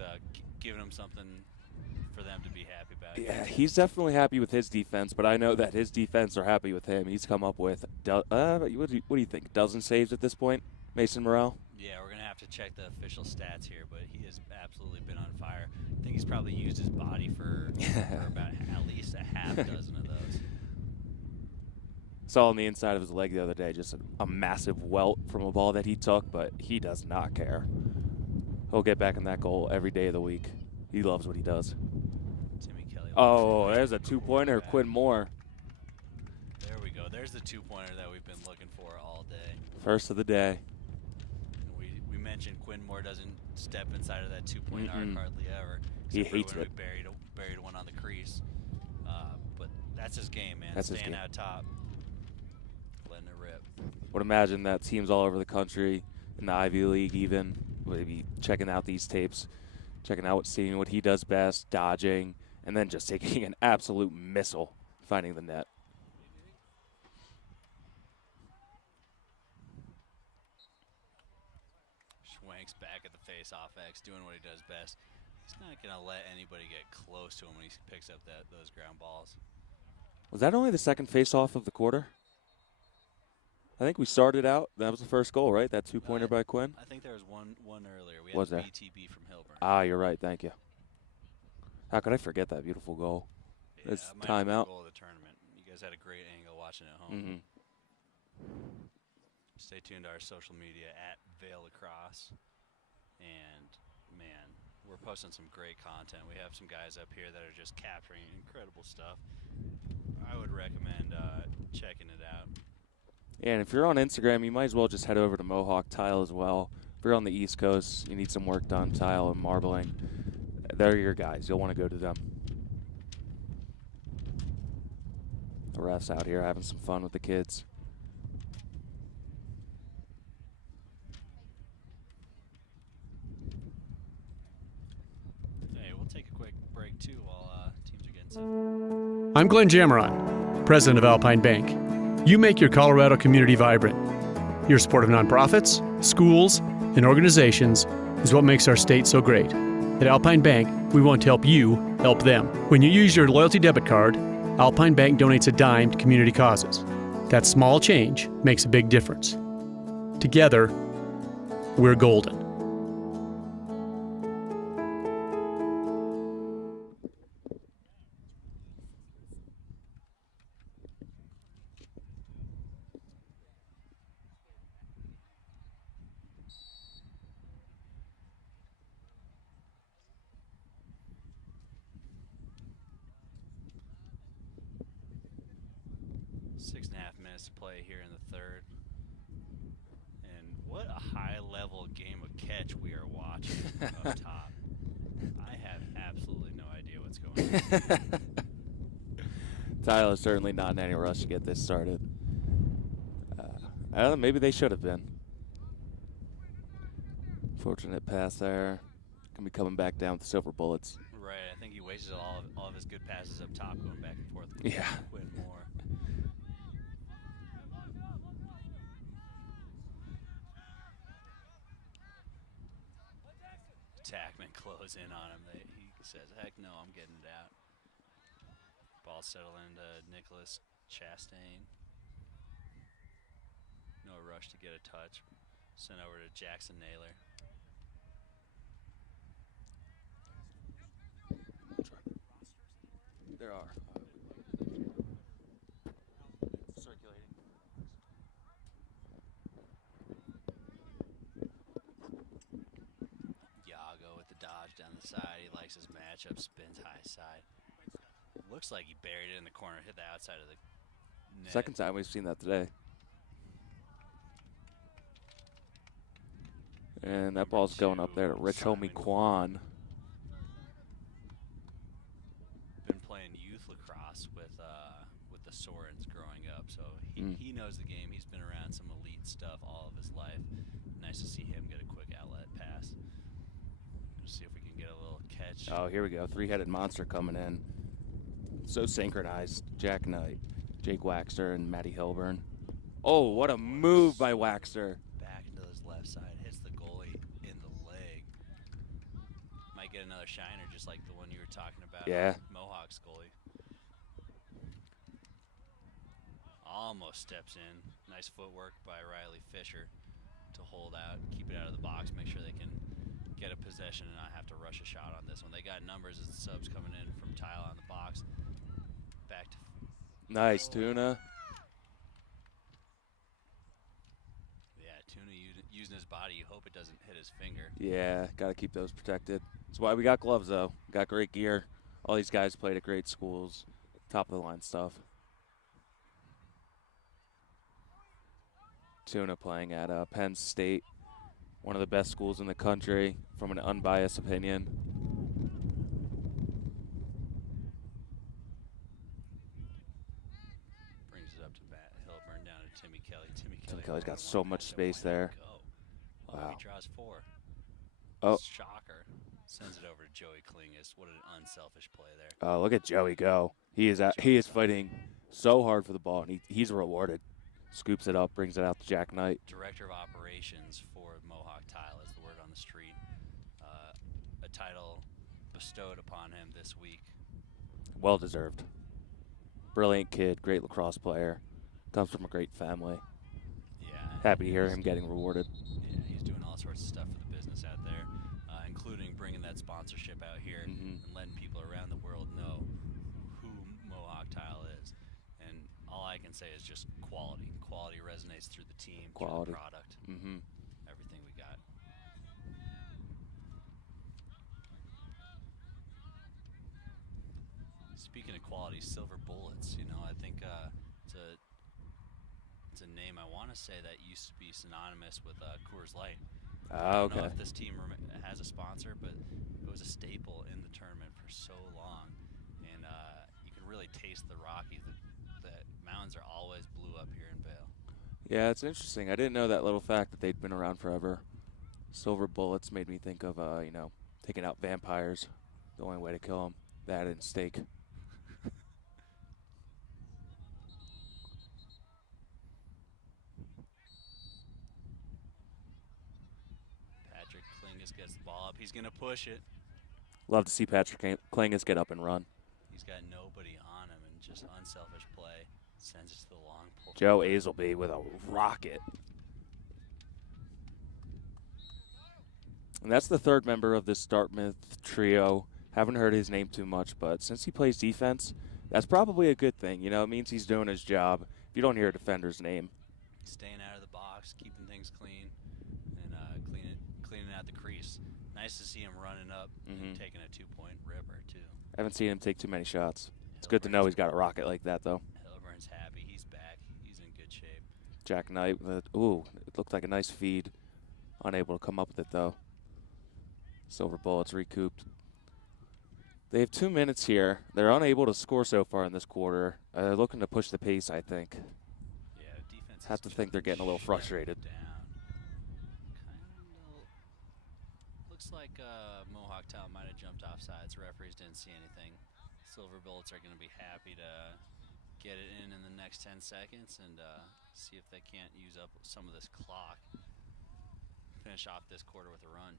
giving them something for them to be happy about. Yeah, he's definitely happy with his defense, but I know that his defense are happy with him. He's come up with, what do you think, dozen saves at this point, Mason Morrell? Yeah, we're going to have to check the official stats here, but he has absolutely been on fire. I think he's probably used his body for about at least a half dozen of those. Saw on the inside of his leg the other day, just a massive welt from a ball that he took, but he does not care. He'll get back in that goal every day of the week. He loves what he does. Timmy Kelly. Oh, there's a two-pointer, Quinn Moore. There we go. There's the two-pointer that we've been looking for all day. First of the day. We mentioned Quinn Moore doesn't step inside of that two-point arc hardly ever. He except for hates when it. We buried one on the crease. But that's his game, man. That's his Staying game. out top. Letting it rip. Would imagine that teams all over the country, in the Ivy League even, would be checking out these tapes, seeing what he does best, dodging, and then just taking an absolute missile, finding the net. Schwanks back at the face-off X, doing what he does best. He's not going to let anybody get close to him when he picks up those ground balls. Was that only the second face-off of the quarter? I think we started out. That was the first goal, right? That two-pointer by Quinn? I think there was one earlier. We had Was the there? BTB from Hilburn. Ah, you're right. Thank you. How could I forget that beautiful goal? Yeah, It's that might have been the timeout. goal of the tournament. You guys had a great angle watching at home. Mm-hmm. Stay tuned to our social media at Vail Lacrosse. And, man, we're posting some great content. We have some guys up here that are just capturing incredible stuff. I would recommend checking it out. Yeah, and if you're on Instagram, you might as well just head over to Mohawk Tile as well. If you're on the East Coast, you need some work done, tile and marbling. They're your guys. You'll want to go to them. The refs out here having some fun with the kids. Hey, we'll take a quick break, too, while teams are getting set. I'm Glenn Jameron, president of Alpine Bank. You make your Colorado community vibrant. Your support of nonprofits, schools, and organizations is what makes our state so great. At Alpine Bank, we want to help you help them. When you use your loyalty debit card, Alpine Bank donates a dime to community causes. That small change makes a big difference. Together, we're golden. 6.5 minutes to play here in the third. And what a high-level game of catch we are watching up top. I have absolutely no idea what's going on. Tyler's certainly not in any rush to get this started. I don't know, maybe they should have been. Fortunate pass there. Gonna be coming back down with the Silver Bullets. Right, I think he wasted all of his good passes up top going back and forth. Yeah. Quinn Moore. Tackman close in on him. He says, heck no, I'm getting it out. Ball settled into Nicholas Chastain. No rush to get a touch. Sent over to Jackson Naylor. There are. Circulating. Yago with the dodge down the side. He likes his matchup. Spins high side. Looks like he buried it in the corner. Hit the outside of the net. Second time we've seen that today. And that ball's going up there to Rich Homie Kwan. Been playing youth lacrosse with the Sorens growing up, so he knows the game. He's been around some elite stuff all of his life. Nice to see him get a quick outlet pass. Let's see if we can get a little catch. Oh, here we go. Three-headed monster coming in. So synchronized. Jack Knight, Jake Waxter, and Matty Hilburn. Oh, what a move by Waxter. Back into his left side. Hits the goalie in the leg. Might get another shiner just like the one you were talking about. Yeah. Mohawk's goalie. Almost steps in. Nice footwork by Riley Fisher to hold out, keep it out of the box, make sure they can get a possession and not have to rush a shot on this one. They got numbers as the subs coming in from Tile on the box. Back to Nice, Tuna. yeah, Tuna using his body. You hope it doesn't hit his finger. Yeah, got to keep those protected. That's why we got gloves, though. Got great gear. All these guys played at great schools. Top of the line stuff. Tuna playing at Penn State, one of the best schools in the country, from an unbiased opinion. Brings it up to Matt Hilburn, down to Timmy Kelly. Timmy Kelly's got so much space there. Oh, Wow. he draws 4. Oh. Shocker. Sends it over to Joey Klingus. What an unselfish play there. Oh, look at Joey go. He is fighting so hard for the ball, and he's rewarded. Scoops it up, brings it out to Jack Knight. Director of Operations for Mohawk Tile is the word on the street. A title bestowed upon him this week. Well deserved. Brilliant kid, great lacrosse player. Comes from a great family. Yeah. Happy to hear him getting rewarded. Yeah, he's doing all sorts of stuff for the business out there, including bringing that sponsorship out here and letting people around the world know who Mohawk Tile is. And all I can say is just quality. Quality resonates through the team, through the product, everything we got. Speaking of quality, Silver Bullets. You know, I think it's a name I want to say that used to be synonymous with Coors Light. I don't know if this team has a sponsor, but it was a staple in the tournament for so long, and you can really taste the Rockies. The mountains are always blue up here in Vail. Yeah, it's interesting. I didn't know that little fact that they'd been around forever. Silver Bullets made me think of, taking out vampires. The only way to kill them, that and steak. Patrick Klingus gets the ball up. He's going to push it. Love to see Patrick Klingus get up and run. He's got nobody on him, and just unselfish play. Sends it to the long pole. Joe Azelby with a rocket. And that's the third member of this Dartmouth trio. Haven't heard his name too much, but since he plays defense, that's probably a good thing. You know, it means he's doing his job if you don't hear a defender's name. Staying out of the box, keeping things clean, and cleaning out the crease. Nice to see him running up and taking a 2-point ripper, too. I haven't seen him take too many shots. It's good to know he's got a rocket like that, though. Hilburn's happy. He's back. Jack Knight. Ooh, it looked like a nice feed. Unable to come up with it, though. Silver Bullets recouped. They have 2 minutes here. They're unable to score so far in this quarter. They're looking to push the pace, I think. Yeah, defense Have to think they're getting a little frustrated. Down. Looks like Mohawk Tile might have jumped off sides. Referees didn't see anything. Silver Bullets are going to be happy to get it in the next 10 seconds and see if they can't use up some of this clock. Finish off this quarter with a run.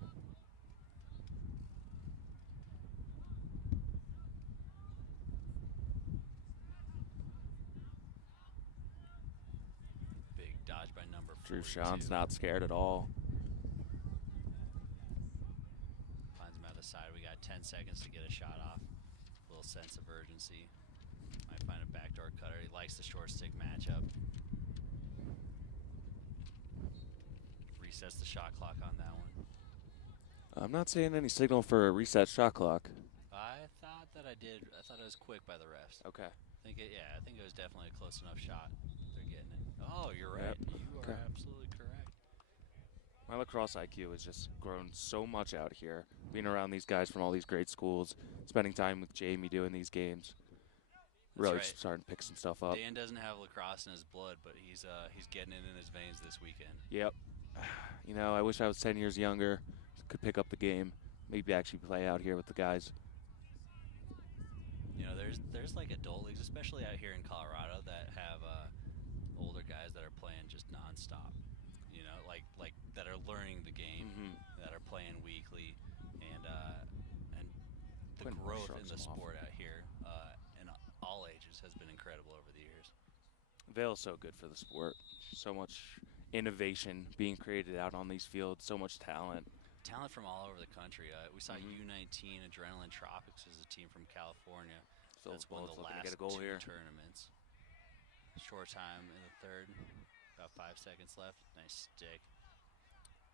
Big dodge by number 42. Drew Sean's not scared at all. Finds him out the side. We got 10 seconds to get a shot off. A little sense of urgency. Might find a backdoor cutter. He likes the short stick matchup. Resets the shot clock on that one. I'm not seeing any signal for a reset shot clock. I thought that I did. I thought it was quick by the refs. Okay. I think it was definitely a close enough shot. They're getting it. Oh, you're right. Yep. You Okay. are absolutely correct. My lacrosse IQ has just grown so much out here. Being around these guys from all these great schools, spending time with Jamie doing these games. Really right. just starting to pick some stuff up. Dan doesn't have lacrosse in his blood, but he's getting it in his veins this weekend. Yep. You know, I wish I was 10 years younger, could pick up the game, maybe actually play out here with the guys. You know, there's like adult leagues, especially out here in Colorado, that have older guys that are playing just nonstop. You know, like that are learning the game, that are playing weekly, and the Quinn growth shrugs in the him off. sport out here in all ages has been incredible over the years. Vail's so good for the sport. So much innovation being created out on these fields, so much talent. Talent from all over the country. We saw U19 Adrenaline Tropics as a team from California. Silver That's won the Bullets looking to last get a goal two here. tournaments. Short time in the third. About 5 seconds left. Nice stick.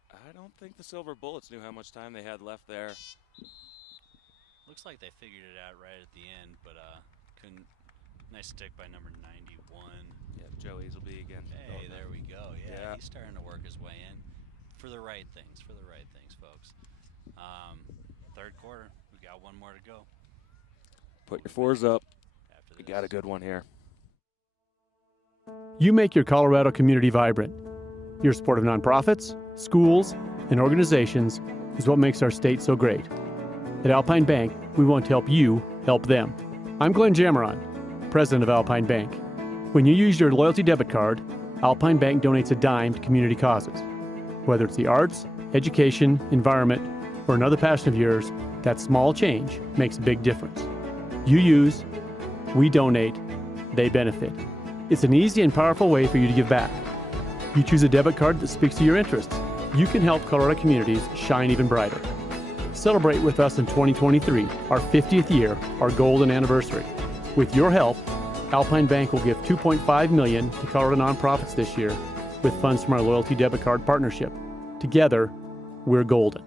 I don't think the Silver Bullets knew how much time they had left there. Looks like they figured it out right at the end, but couldn't. Nice stick by number 91. Yeah, Joe Hazelby again. Hey, there we go. Yeah. He's starting to work his way in. For the right things, folks. Third quarter, we got one more to go. Put your fours up. After We this. got a good one here. You make your Colorado community vibrant. Your support of nonprofits, schools, and organizations is what makes our state so great. At Alpine Bank, we want to help you help them. I'm Glenn Jameron, president of Alpine Bank. When you use your loyalty debit card, Alpine Bank donates a dime to community causes. Whether it's the arts, education, environment, or another passion of yours, that small change makes a big difference. You use, we donate, they benefit. It's an easy and powerful way for you to give back. You choose a debit card that speaks to your interests. You can help Colorado communities shine even brighter. Celebrate with us in 2023, our 50th year, our golden anniversary. With your help, Alpine Bank will give $2.5 million to Colorado nonprofits this year with funds from our loyalty debit card partnership. Together, we're golden.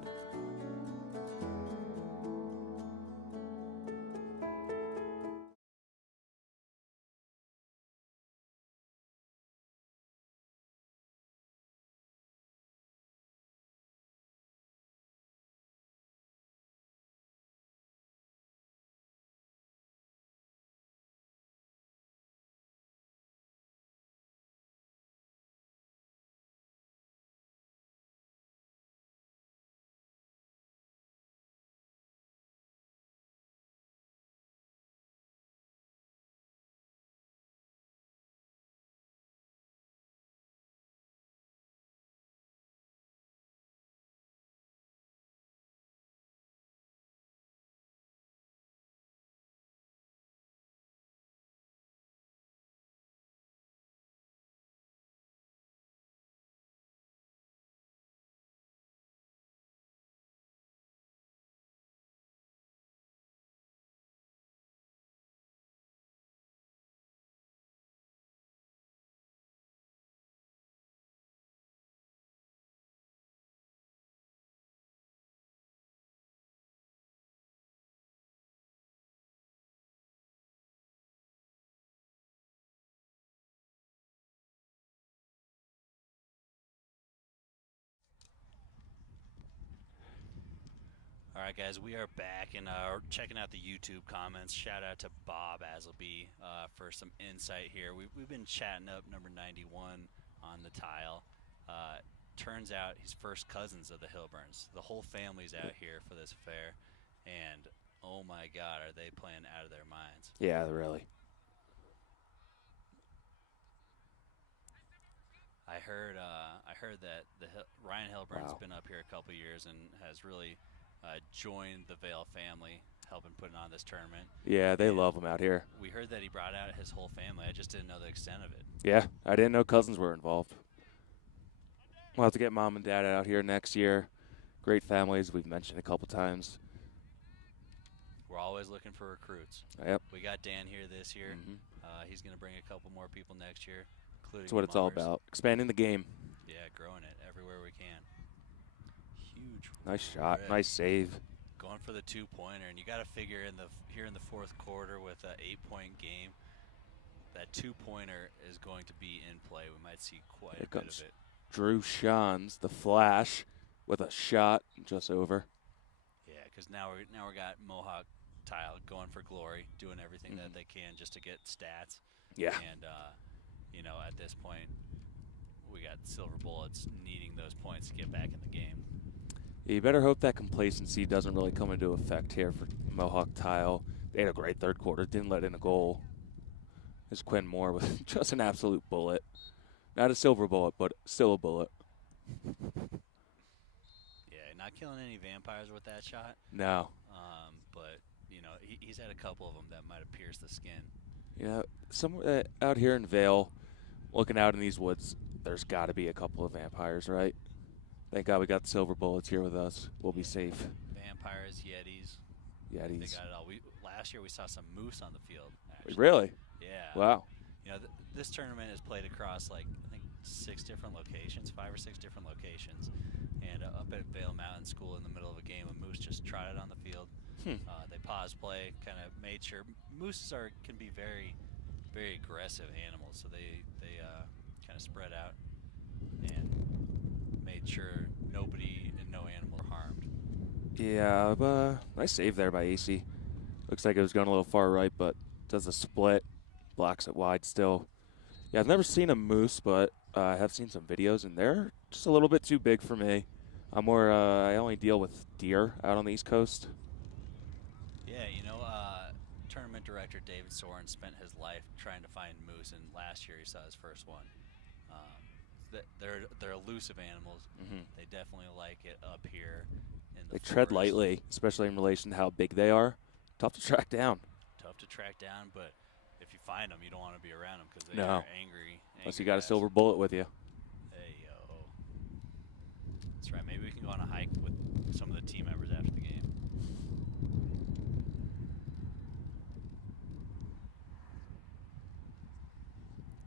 All right, guys, we are back and checking out the YouTube comments. Shout out to Bob Asleby for some insight here. We've been chatting up number 91 on the tile. Turns out he's first cousins of the Hilburns. The whole family's out here for this affair, and oh my God, are they playing out of their minds? Yeah, really. I heard that Ryan Hilburn's Wow. been up here a couple years and has really joined the Vail family, helping putting on this tournament. Yeah, they And love him out here. We heard that he brought out his whole family. I just didn't know the extent of it. Yeah, I didn't know cousins were involved. We'll have to get mom and dad out here next year. Great families, we've mentioned a couple times. We're always looking for recruits. Yep. We got Dan here this year. Mhm. He's going to bring a couple more people next year, including That's what the it's all Mummers. about. Expanding the game. Yeah, growing it everywhere we can. Huge. Nice shot. rip. Nice save. Going for the two-pointer, and you got to figure here in the fourth quarter with an 8-point game, that two-pointer is going to be in play. We might see quite Here a bit comes of it. Drew Shans, the flash, with a shot just over. Yeah, because now we got Mohawk Tile going for glory, doing everything that Mhm. they can just to get stats. Yeah. And at this point, we got Silver Bullets needing those points to get back in the game. You better hope that complacency doesn't really come into effect here for Mohawk Tile. They had a great third quarter, didn't let in a goal. There's Quinn Moore with just an absolute bullet. Not a silver bullet, but still a bullet. Yeah, not killing any vampires with that shot. No. But he's had a couple of them that might have pierced the skin. Somewhere out here in Vail, looking out in these woods, there's got to be a couple of vampires, right? Thank God we got the silver bullets here with us. We'll be safe. Vampires, Yetis, they Yetis. got it all. Last year we saw some moose on the field. Actually. Really? Yeah. Wow. This tournament is played across I think 6 different locations, 5 or 6 different locations, and up at Vail Mountain School in the middle of a game, a moose just trotted on the field. They paused play, kind of made sure mooses can be very, very aggressive animals, so they kind of spread out and made sure nobody and no animal were harmed. Yeah, nice save there by AC. Looks like it was going a little far right, but does a split, blocks it wide still. Yeah, I've never seen a moose, but I have seen some videos, and they're just a little bit too big for me. I only deal with deer out on the East Coast. Yeah, tournament director David Soren spent his life trying to find moose, and last year he saw his first one. They're elusive animals. Mhm. They definitely like it up here in the They tread forest. lightly, especially in relation to how big they are. Tough to track down. Tough to track down, but if you find them, you don't want to be around them because they No. are angry. Unless you got a guys. silver bullet with you. Hey, yo. That's right. Maybe we can go on a hike with some of the team members after the game.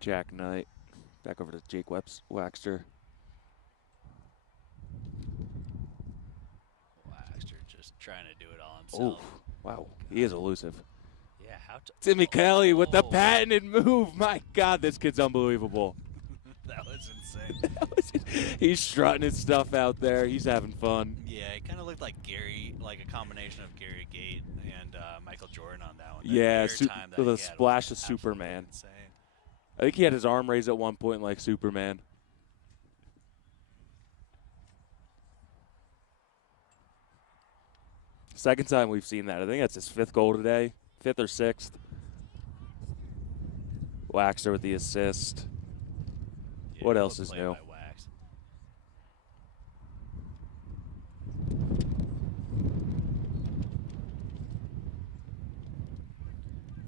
Jack Knight. Back over to Jake Waxter. Waxter just trying to do it all Oh, himself. wow. He is elusive. Yeah, how Timmy Kelly with the Oh. patented move. My God, this kid's unbelievable. That was insane. He's strutting his stuff out there. He's having fun. Yeah, it kind of looked like Gary, like a combination of Gary Gate and Michael Jordan on that one. That Yeah, air time that with he a had was splash of absolutely Superman. Insane. I think he had his arm raised at one point like Superman. Second time we've seen that. I think that's his 5th goal today. 5th or 6th. Waxer with the assist. Yeah, What good else is play new? by Wax.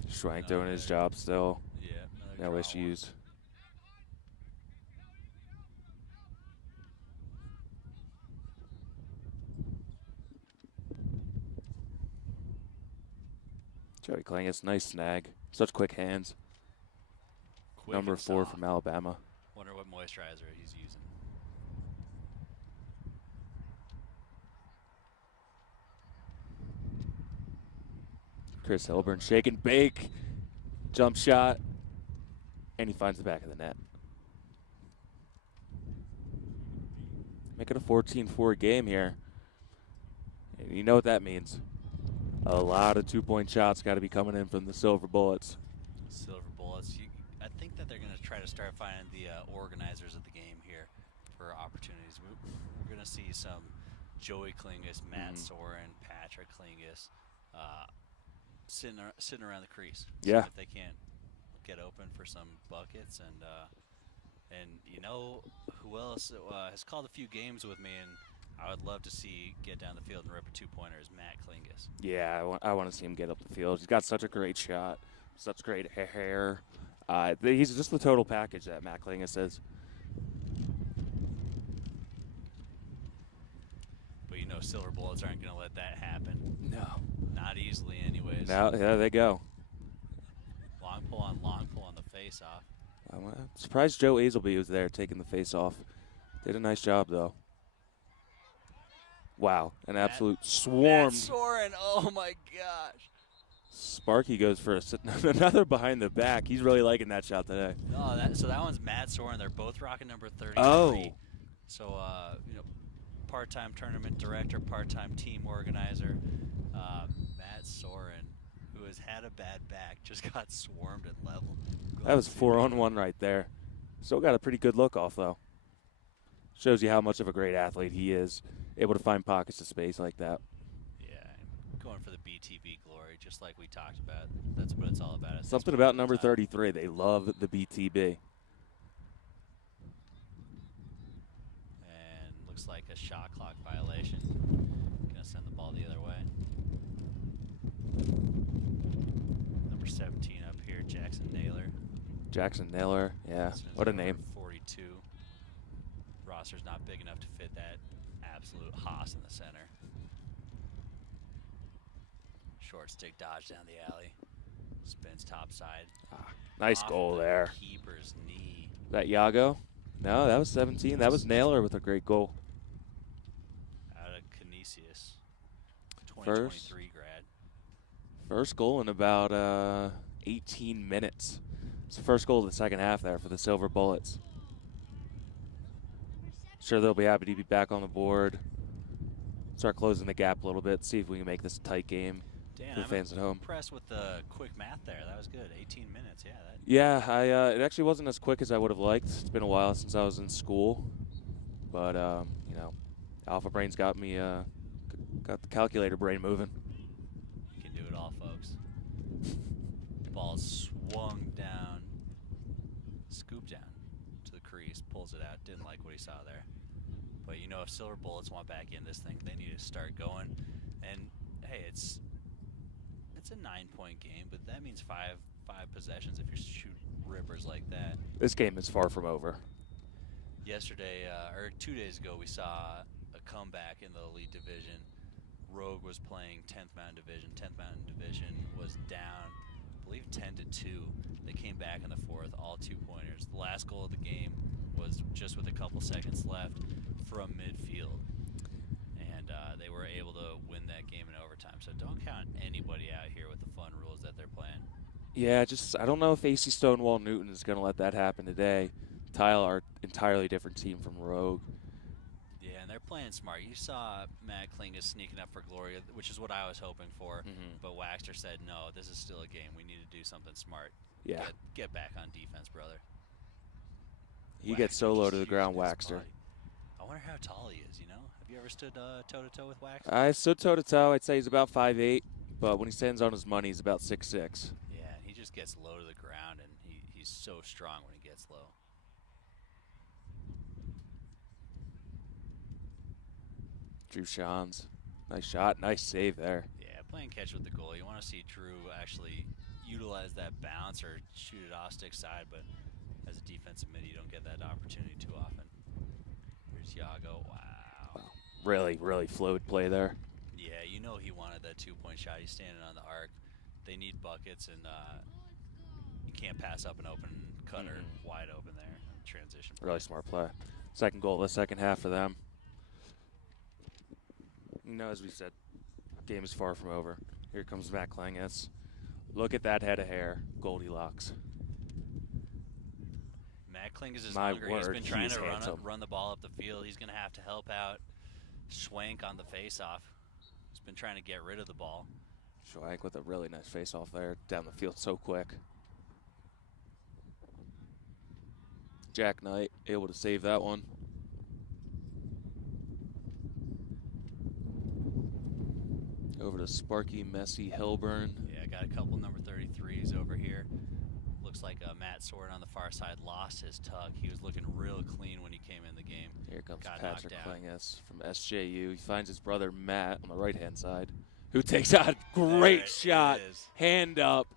Schwank doing his job still. Yeah, another No draw issues. Joey Klingus, nice snag. Such quick hands. one. Quick Number and 4 soft. from Alabama. Wonder what moisturizer he's using. Chris Hilburn, shake and bake. Jump shot. And he finds the back of the net. Make it a 14-4 game here. And you know what that means. A lot of two-point shots got to be coming in from the Silver Bullets. Silver Bullets. I think that they're going to try to start finding the organizers of the game here for opportunities. We're going to see some Joey Klingus, Matt Soren, Patrick Klingus sitting around the crease. Yeah. If they can't get open for some buckets. And you know who else has called a few games with me and I would love to see get down the field and rip a two-pointer is Matt Klingus. Yeah, I want to see him get up the field. He's got such a great shot, such great hair. He's just the total package that Matt Klingus is. But you know Silver Bullets aren't going to let that happen. No. Not easily anyways. Now, there they go. Long pull on the face-off. I'm surprised Joe Azelby was there taking the face off. Did a nice job, though. Wow, an absolute swarm. Matt Soren, oh my gosh. Sparky goes for another behind the back. He's really liking that shot today. No, so that one's Matt Soren. They're both rocking number 33. Oh. So, part-time tournament director, part-time team organizer. Matt Soren, who has had a bad back, just got swarmed at level. That was 4-on-1 right there. Still got a pretty good look off, though. Shows you how much of a great athlete he is, able to find pockets of space like that. Yeah, going for the BTB glory, just like we talked about. That's what it's all about. Something about number 33. They love the BTB. And looks like a shot clock violation. Gonna send the ball the other way. Number 17 up here, Jackson Naylor. Jackson Naylor, yeah, what a name. 42. Roster's not big enough to fit that absolute hoss in the center. Short stick dodge down the alley. Spins top side. Nice goal there. Keeper's knee. Is that Yago? No, that was 17. That was Naylor with a great goal. Out of Canisius. 2023 grad. First goal in about 18 minutes. It's the first goal of the second half there for the Silver Bullets. Sure, they'll be happy to be back on the board. Start closing the gap a little bit. See if we can make this a tight game for the fans at home. Impressed with the quick math there. That was good. 18 minutes. Yeah, it actually wasn't as quick as I would have liked. It's been a while since I was in school, but Alpha Brain's got me got the calculator brain moving. You can do it all, folks. Ball swung down, scooped down to the crease, pulls it out. Didn't like what he saw there. But you know, if Silver Bullets want back in this thing, they need to start going. And hey, it's a 9-point game, but that means five possessions if you shoot rippers like that. This game is far from over. Yesterday, or 2 days ago, we saw a comeback in the Elite Division. Rogue was playing 10th Mountain Division. 10th Mountain Division was down, I believe 10-2. They came back in the fourth, all 2-pointers. The last goal of the game was just with a couple seconds left from midfield. And they were able to win that game in overtime. So don't count anybody out here with the fun rules that they're playing. Yeah, I don't know if AC Stonewall Newton is going to let that happen today. Tile are entirely different team from Rogue. Yeah, and they're playing smart. You saw Matt Klingus sneaking up for glory, which is what I was hoping for. But Waxter said, no, this is still a game. We need to do something smart. Yeah. Get back on defense, brother. He gets so low to the ground, Waxter. I wonder how tall he is, you know? Have you ever stood toe-to-toe with Waxter? I stood toe-to-toe. I'd say he's about 5'8", but when he stands on his money, he's about 6'6". Yeah, and he just gets low to the ground, and he's so strong when he gets low. Drew Shans. Nice shot. Nice save there. Yeah, playing catch with the goal. You want to see Drew actually utilize that bounce or shoot it off stick side, but as a defensive mid, you don't get that opportunity too often. Here's Yago. Wow. Really, really fluid play there. Yeah, you know he wanted that 2-point shot. He's standing on the arc. They need buckets, and you can't pass up an open cutter wide open there. Transition. Really smart play. Second goal of the second half for them. You know, as we said, game is far from over. Here comes Matt Klingus. Look at that head of hair. Goldilocks. Matt Klingus is My hungry. He's word, been trying he's to handsome. run the ball up the field. He's going to have to help out Schwank on the face-off. been trying to get rid of the ball. Schwank with a really nice face-off there, down the field so quick. Jack Knight able to save that one. Over to Sparky, Messi, Hilburn. Yeah, I got a couple number 33s over here. Looks like Matt Soren on the far side lost his tuck. He was looking real clean when he came in the game. Here comes Got Patrick knocked down. Klinges from SJU. He finds his brother Matt on the right-hand side, who takes out a great There shot. it is. Hand up.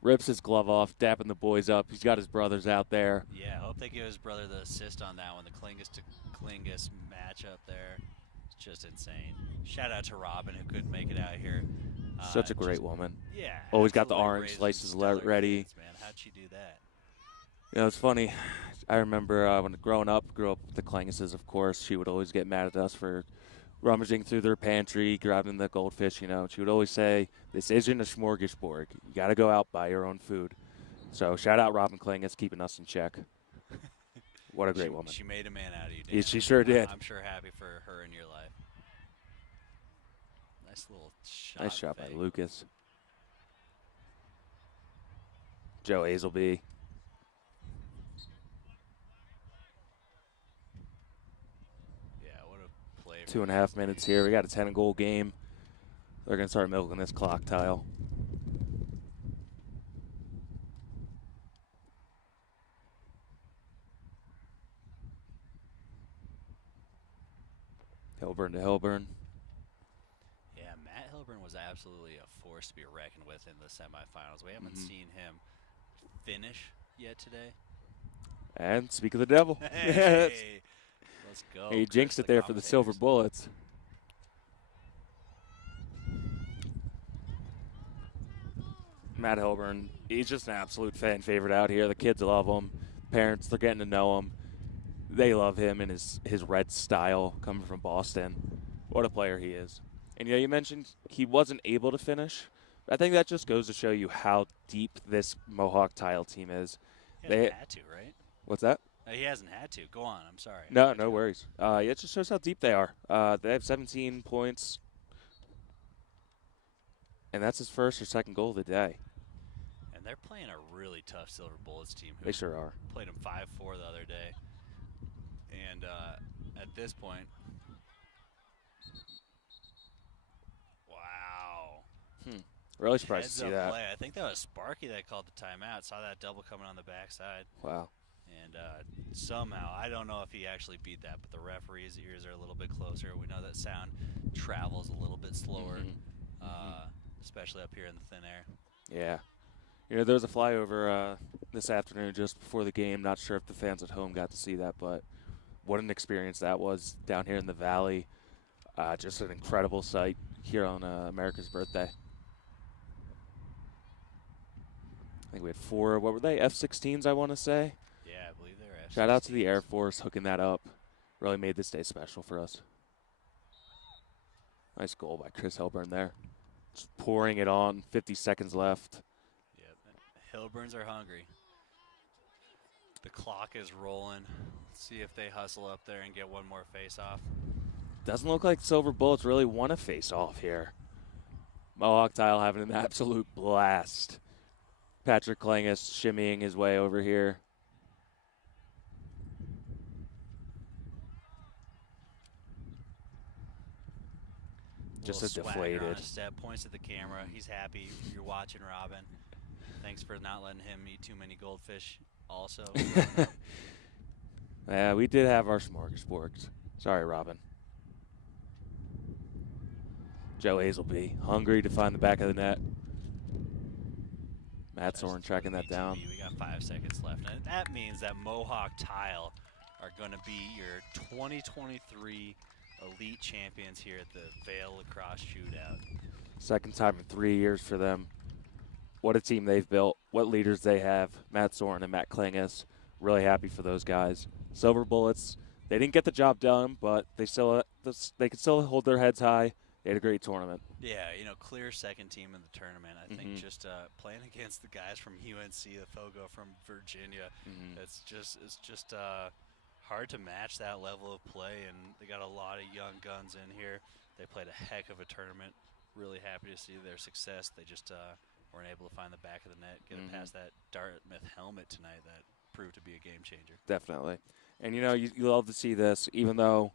Rips his glove off, dapping the boys up. He's got his brothers out there. Yeah, I hope they give his brother the assist on that one. The Klingus to Klingus match up there. It's just insane. Shout out to Robin who couldn't make it out here. Such a great just- woman. Yeah. Always got the absolutely orange raising slices stellar ready. kids, man. How'd she do that? You know, it's funny. I remember when growing up, grew up with the Klinguses, of course. She would always get mad at us for rummaging through their pantry, grabbing the goldfish, you know. She would always say, this isn't a smorgasbord. You got to go out, buy your own food. So shout out Robin Klingus, keeping us in check. What a great woman. She made a man out of you, Dan. Yeah, she sure did. I'm sure happy for her in your life. Nice little shot. Nice shot by fake. Lucas. Joe Hazelby. Yeah, what a play. 2.5 minutes here. We got a 10-goal game. They're going to start milking this clock tile. Hilburn to Hilburn. Yeah, Matt Hilburn was absolutely a force to be reckoned with in the semifinals. We haven't seen him finish yet today. And speak of the devil. Hey, let's go. He Chris, jinxed it there for the Silver commentators. Bullets. Matt Hilburn, he's just an absolute fan favorite out here. The kids love him. Parents, they're getting to know him. They love him and his red style coming from Boston. What a player he is. And, you mentioned he wasn't able to finish. I think that just goes to show you how deep this Mohawk tile team is. He hasn't had to, right? What's that? He hasn't had to. Go on. I'm sorry. No, no worries. Yeah, it just shows how deep they are. They have 17 points. And that's his first or second goal of the day. And they're playing a really tough Silver Bullets team. Who They sure are. played them 5-4 the other day. And at this point, wow. Really surprised to see Heads-up that. play. I think that was Sparky that called the timeout. Saw that double coming on the backside. Wow. And somehow, I don't know if he actually beat that, but the referee's ears are a little bit closer. We know that sound travels a little bit slower, especially up here in the thin air. Yeah. There was a flyover this afternoon just before the game. Not sure if the fans at home got to see that, but what an experience that was down here in the valley. Just an incredible sight here on America's birthday. I think we had 4, what were they, F-16s, I want to say? Yeah, I believe they're F-16s. Shout out to the Air Force hooking that up. Really made this day special for us. Nice goal by Chris Hilburn there. Just pouring it on, 50 seconds left. Yep. Hillburns are hungry. The clock is rolling. Let's see if they hustle up there and get one more face-off. Doesn't look like Silver Bullets really want to face off here. Mohawk Tile having an absolute blast. Patrick Klingus shimmying his way over here. Just a Little swagger on deflated. his step, points at the camera. He's happy. You're watching Robin. Thanks for not letting him eat too many goldfish also. Yeah, we did have our smorgasbords. Sorry, Robin. Joe Hazelby, hungry to find the back of the net. Matt Soren tracking that down. BTB, we got 5 seconds left. And that means that Mohawk Tile are going to be your 2023 elite champions here at the Vail Lacrosse Shootout. Second time in 3 years for them. What a team they've built. What leaders they have. Matt Soren and Matt Klingus. Really happy for those guys. Silver Bullets, they didn't get the job done, but they could still hold their heads high. They had a great tournament. Yeah, clear second team in the tournament. I think just playing against the guys from UNC, the Fogo from Virginia, it's just hard to match that level of play, and they got a lot of young guns in here. They played a heck of a tournament. Really happy to see their success. They just weren't able to find the back of the net, get it past that Dartmouth helmet tonight that proved to be a game changer. Definitely. And, you love to see this, even though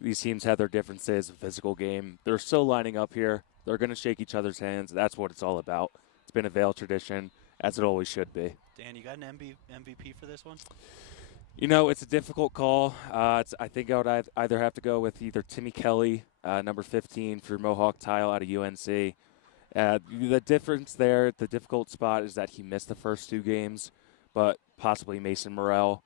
these teams have their differences, a physical game. They're still lining up here. They're going to shake each other's hands. That's what it's all about. It's been a Vail tradition, as it always should be. Dan, you got an MVP for this one? It's a difficult call. I think I would either have to go with either Timmy Kelly, number 15 for Mohawk Tile out of UNC. The difference there, the difficult spot is that he missed the first 2 games, but possibly Mason Morrell,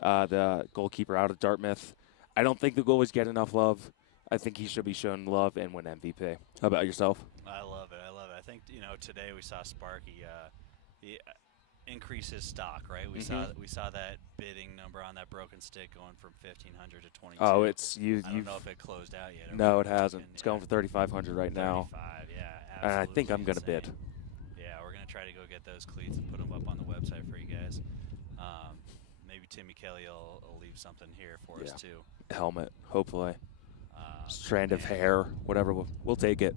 the goalkeeper out of Dartmouth. I don't think the goalies get enough love. I think he should be shown love and win MVP. How about yourself? I love it. I think, today we saw Sparky he increase his stock, right? We saw that bidding number on that broken stick going from 1,500 to 22. Oh, it's you. I don't know if it closed out yet. No, it hasn't. It's going for 3,500 right now. 35, yeah. And I think I'm going to bid. Yeah, we're going to try to go get those cleats and put them up on the website for you guys. Maybe Timmy Kelly will leave something here for us too. Helmet, hopefully. Strand of hair, whatever. We'll take it.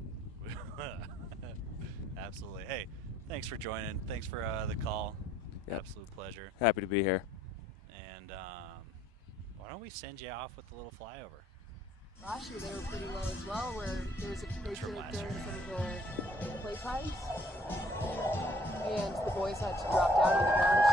Absolutely. Hey, thanks for joining. Thanks for the call. Yep. Absolute pleasure. Happy to be here. And why don't we send you off with a little flyover? Last year they were pretty low as well, where they did it during some of the play times, and the boys had to drop down on the ground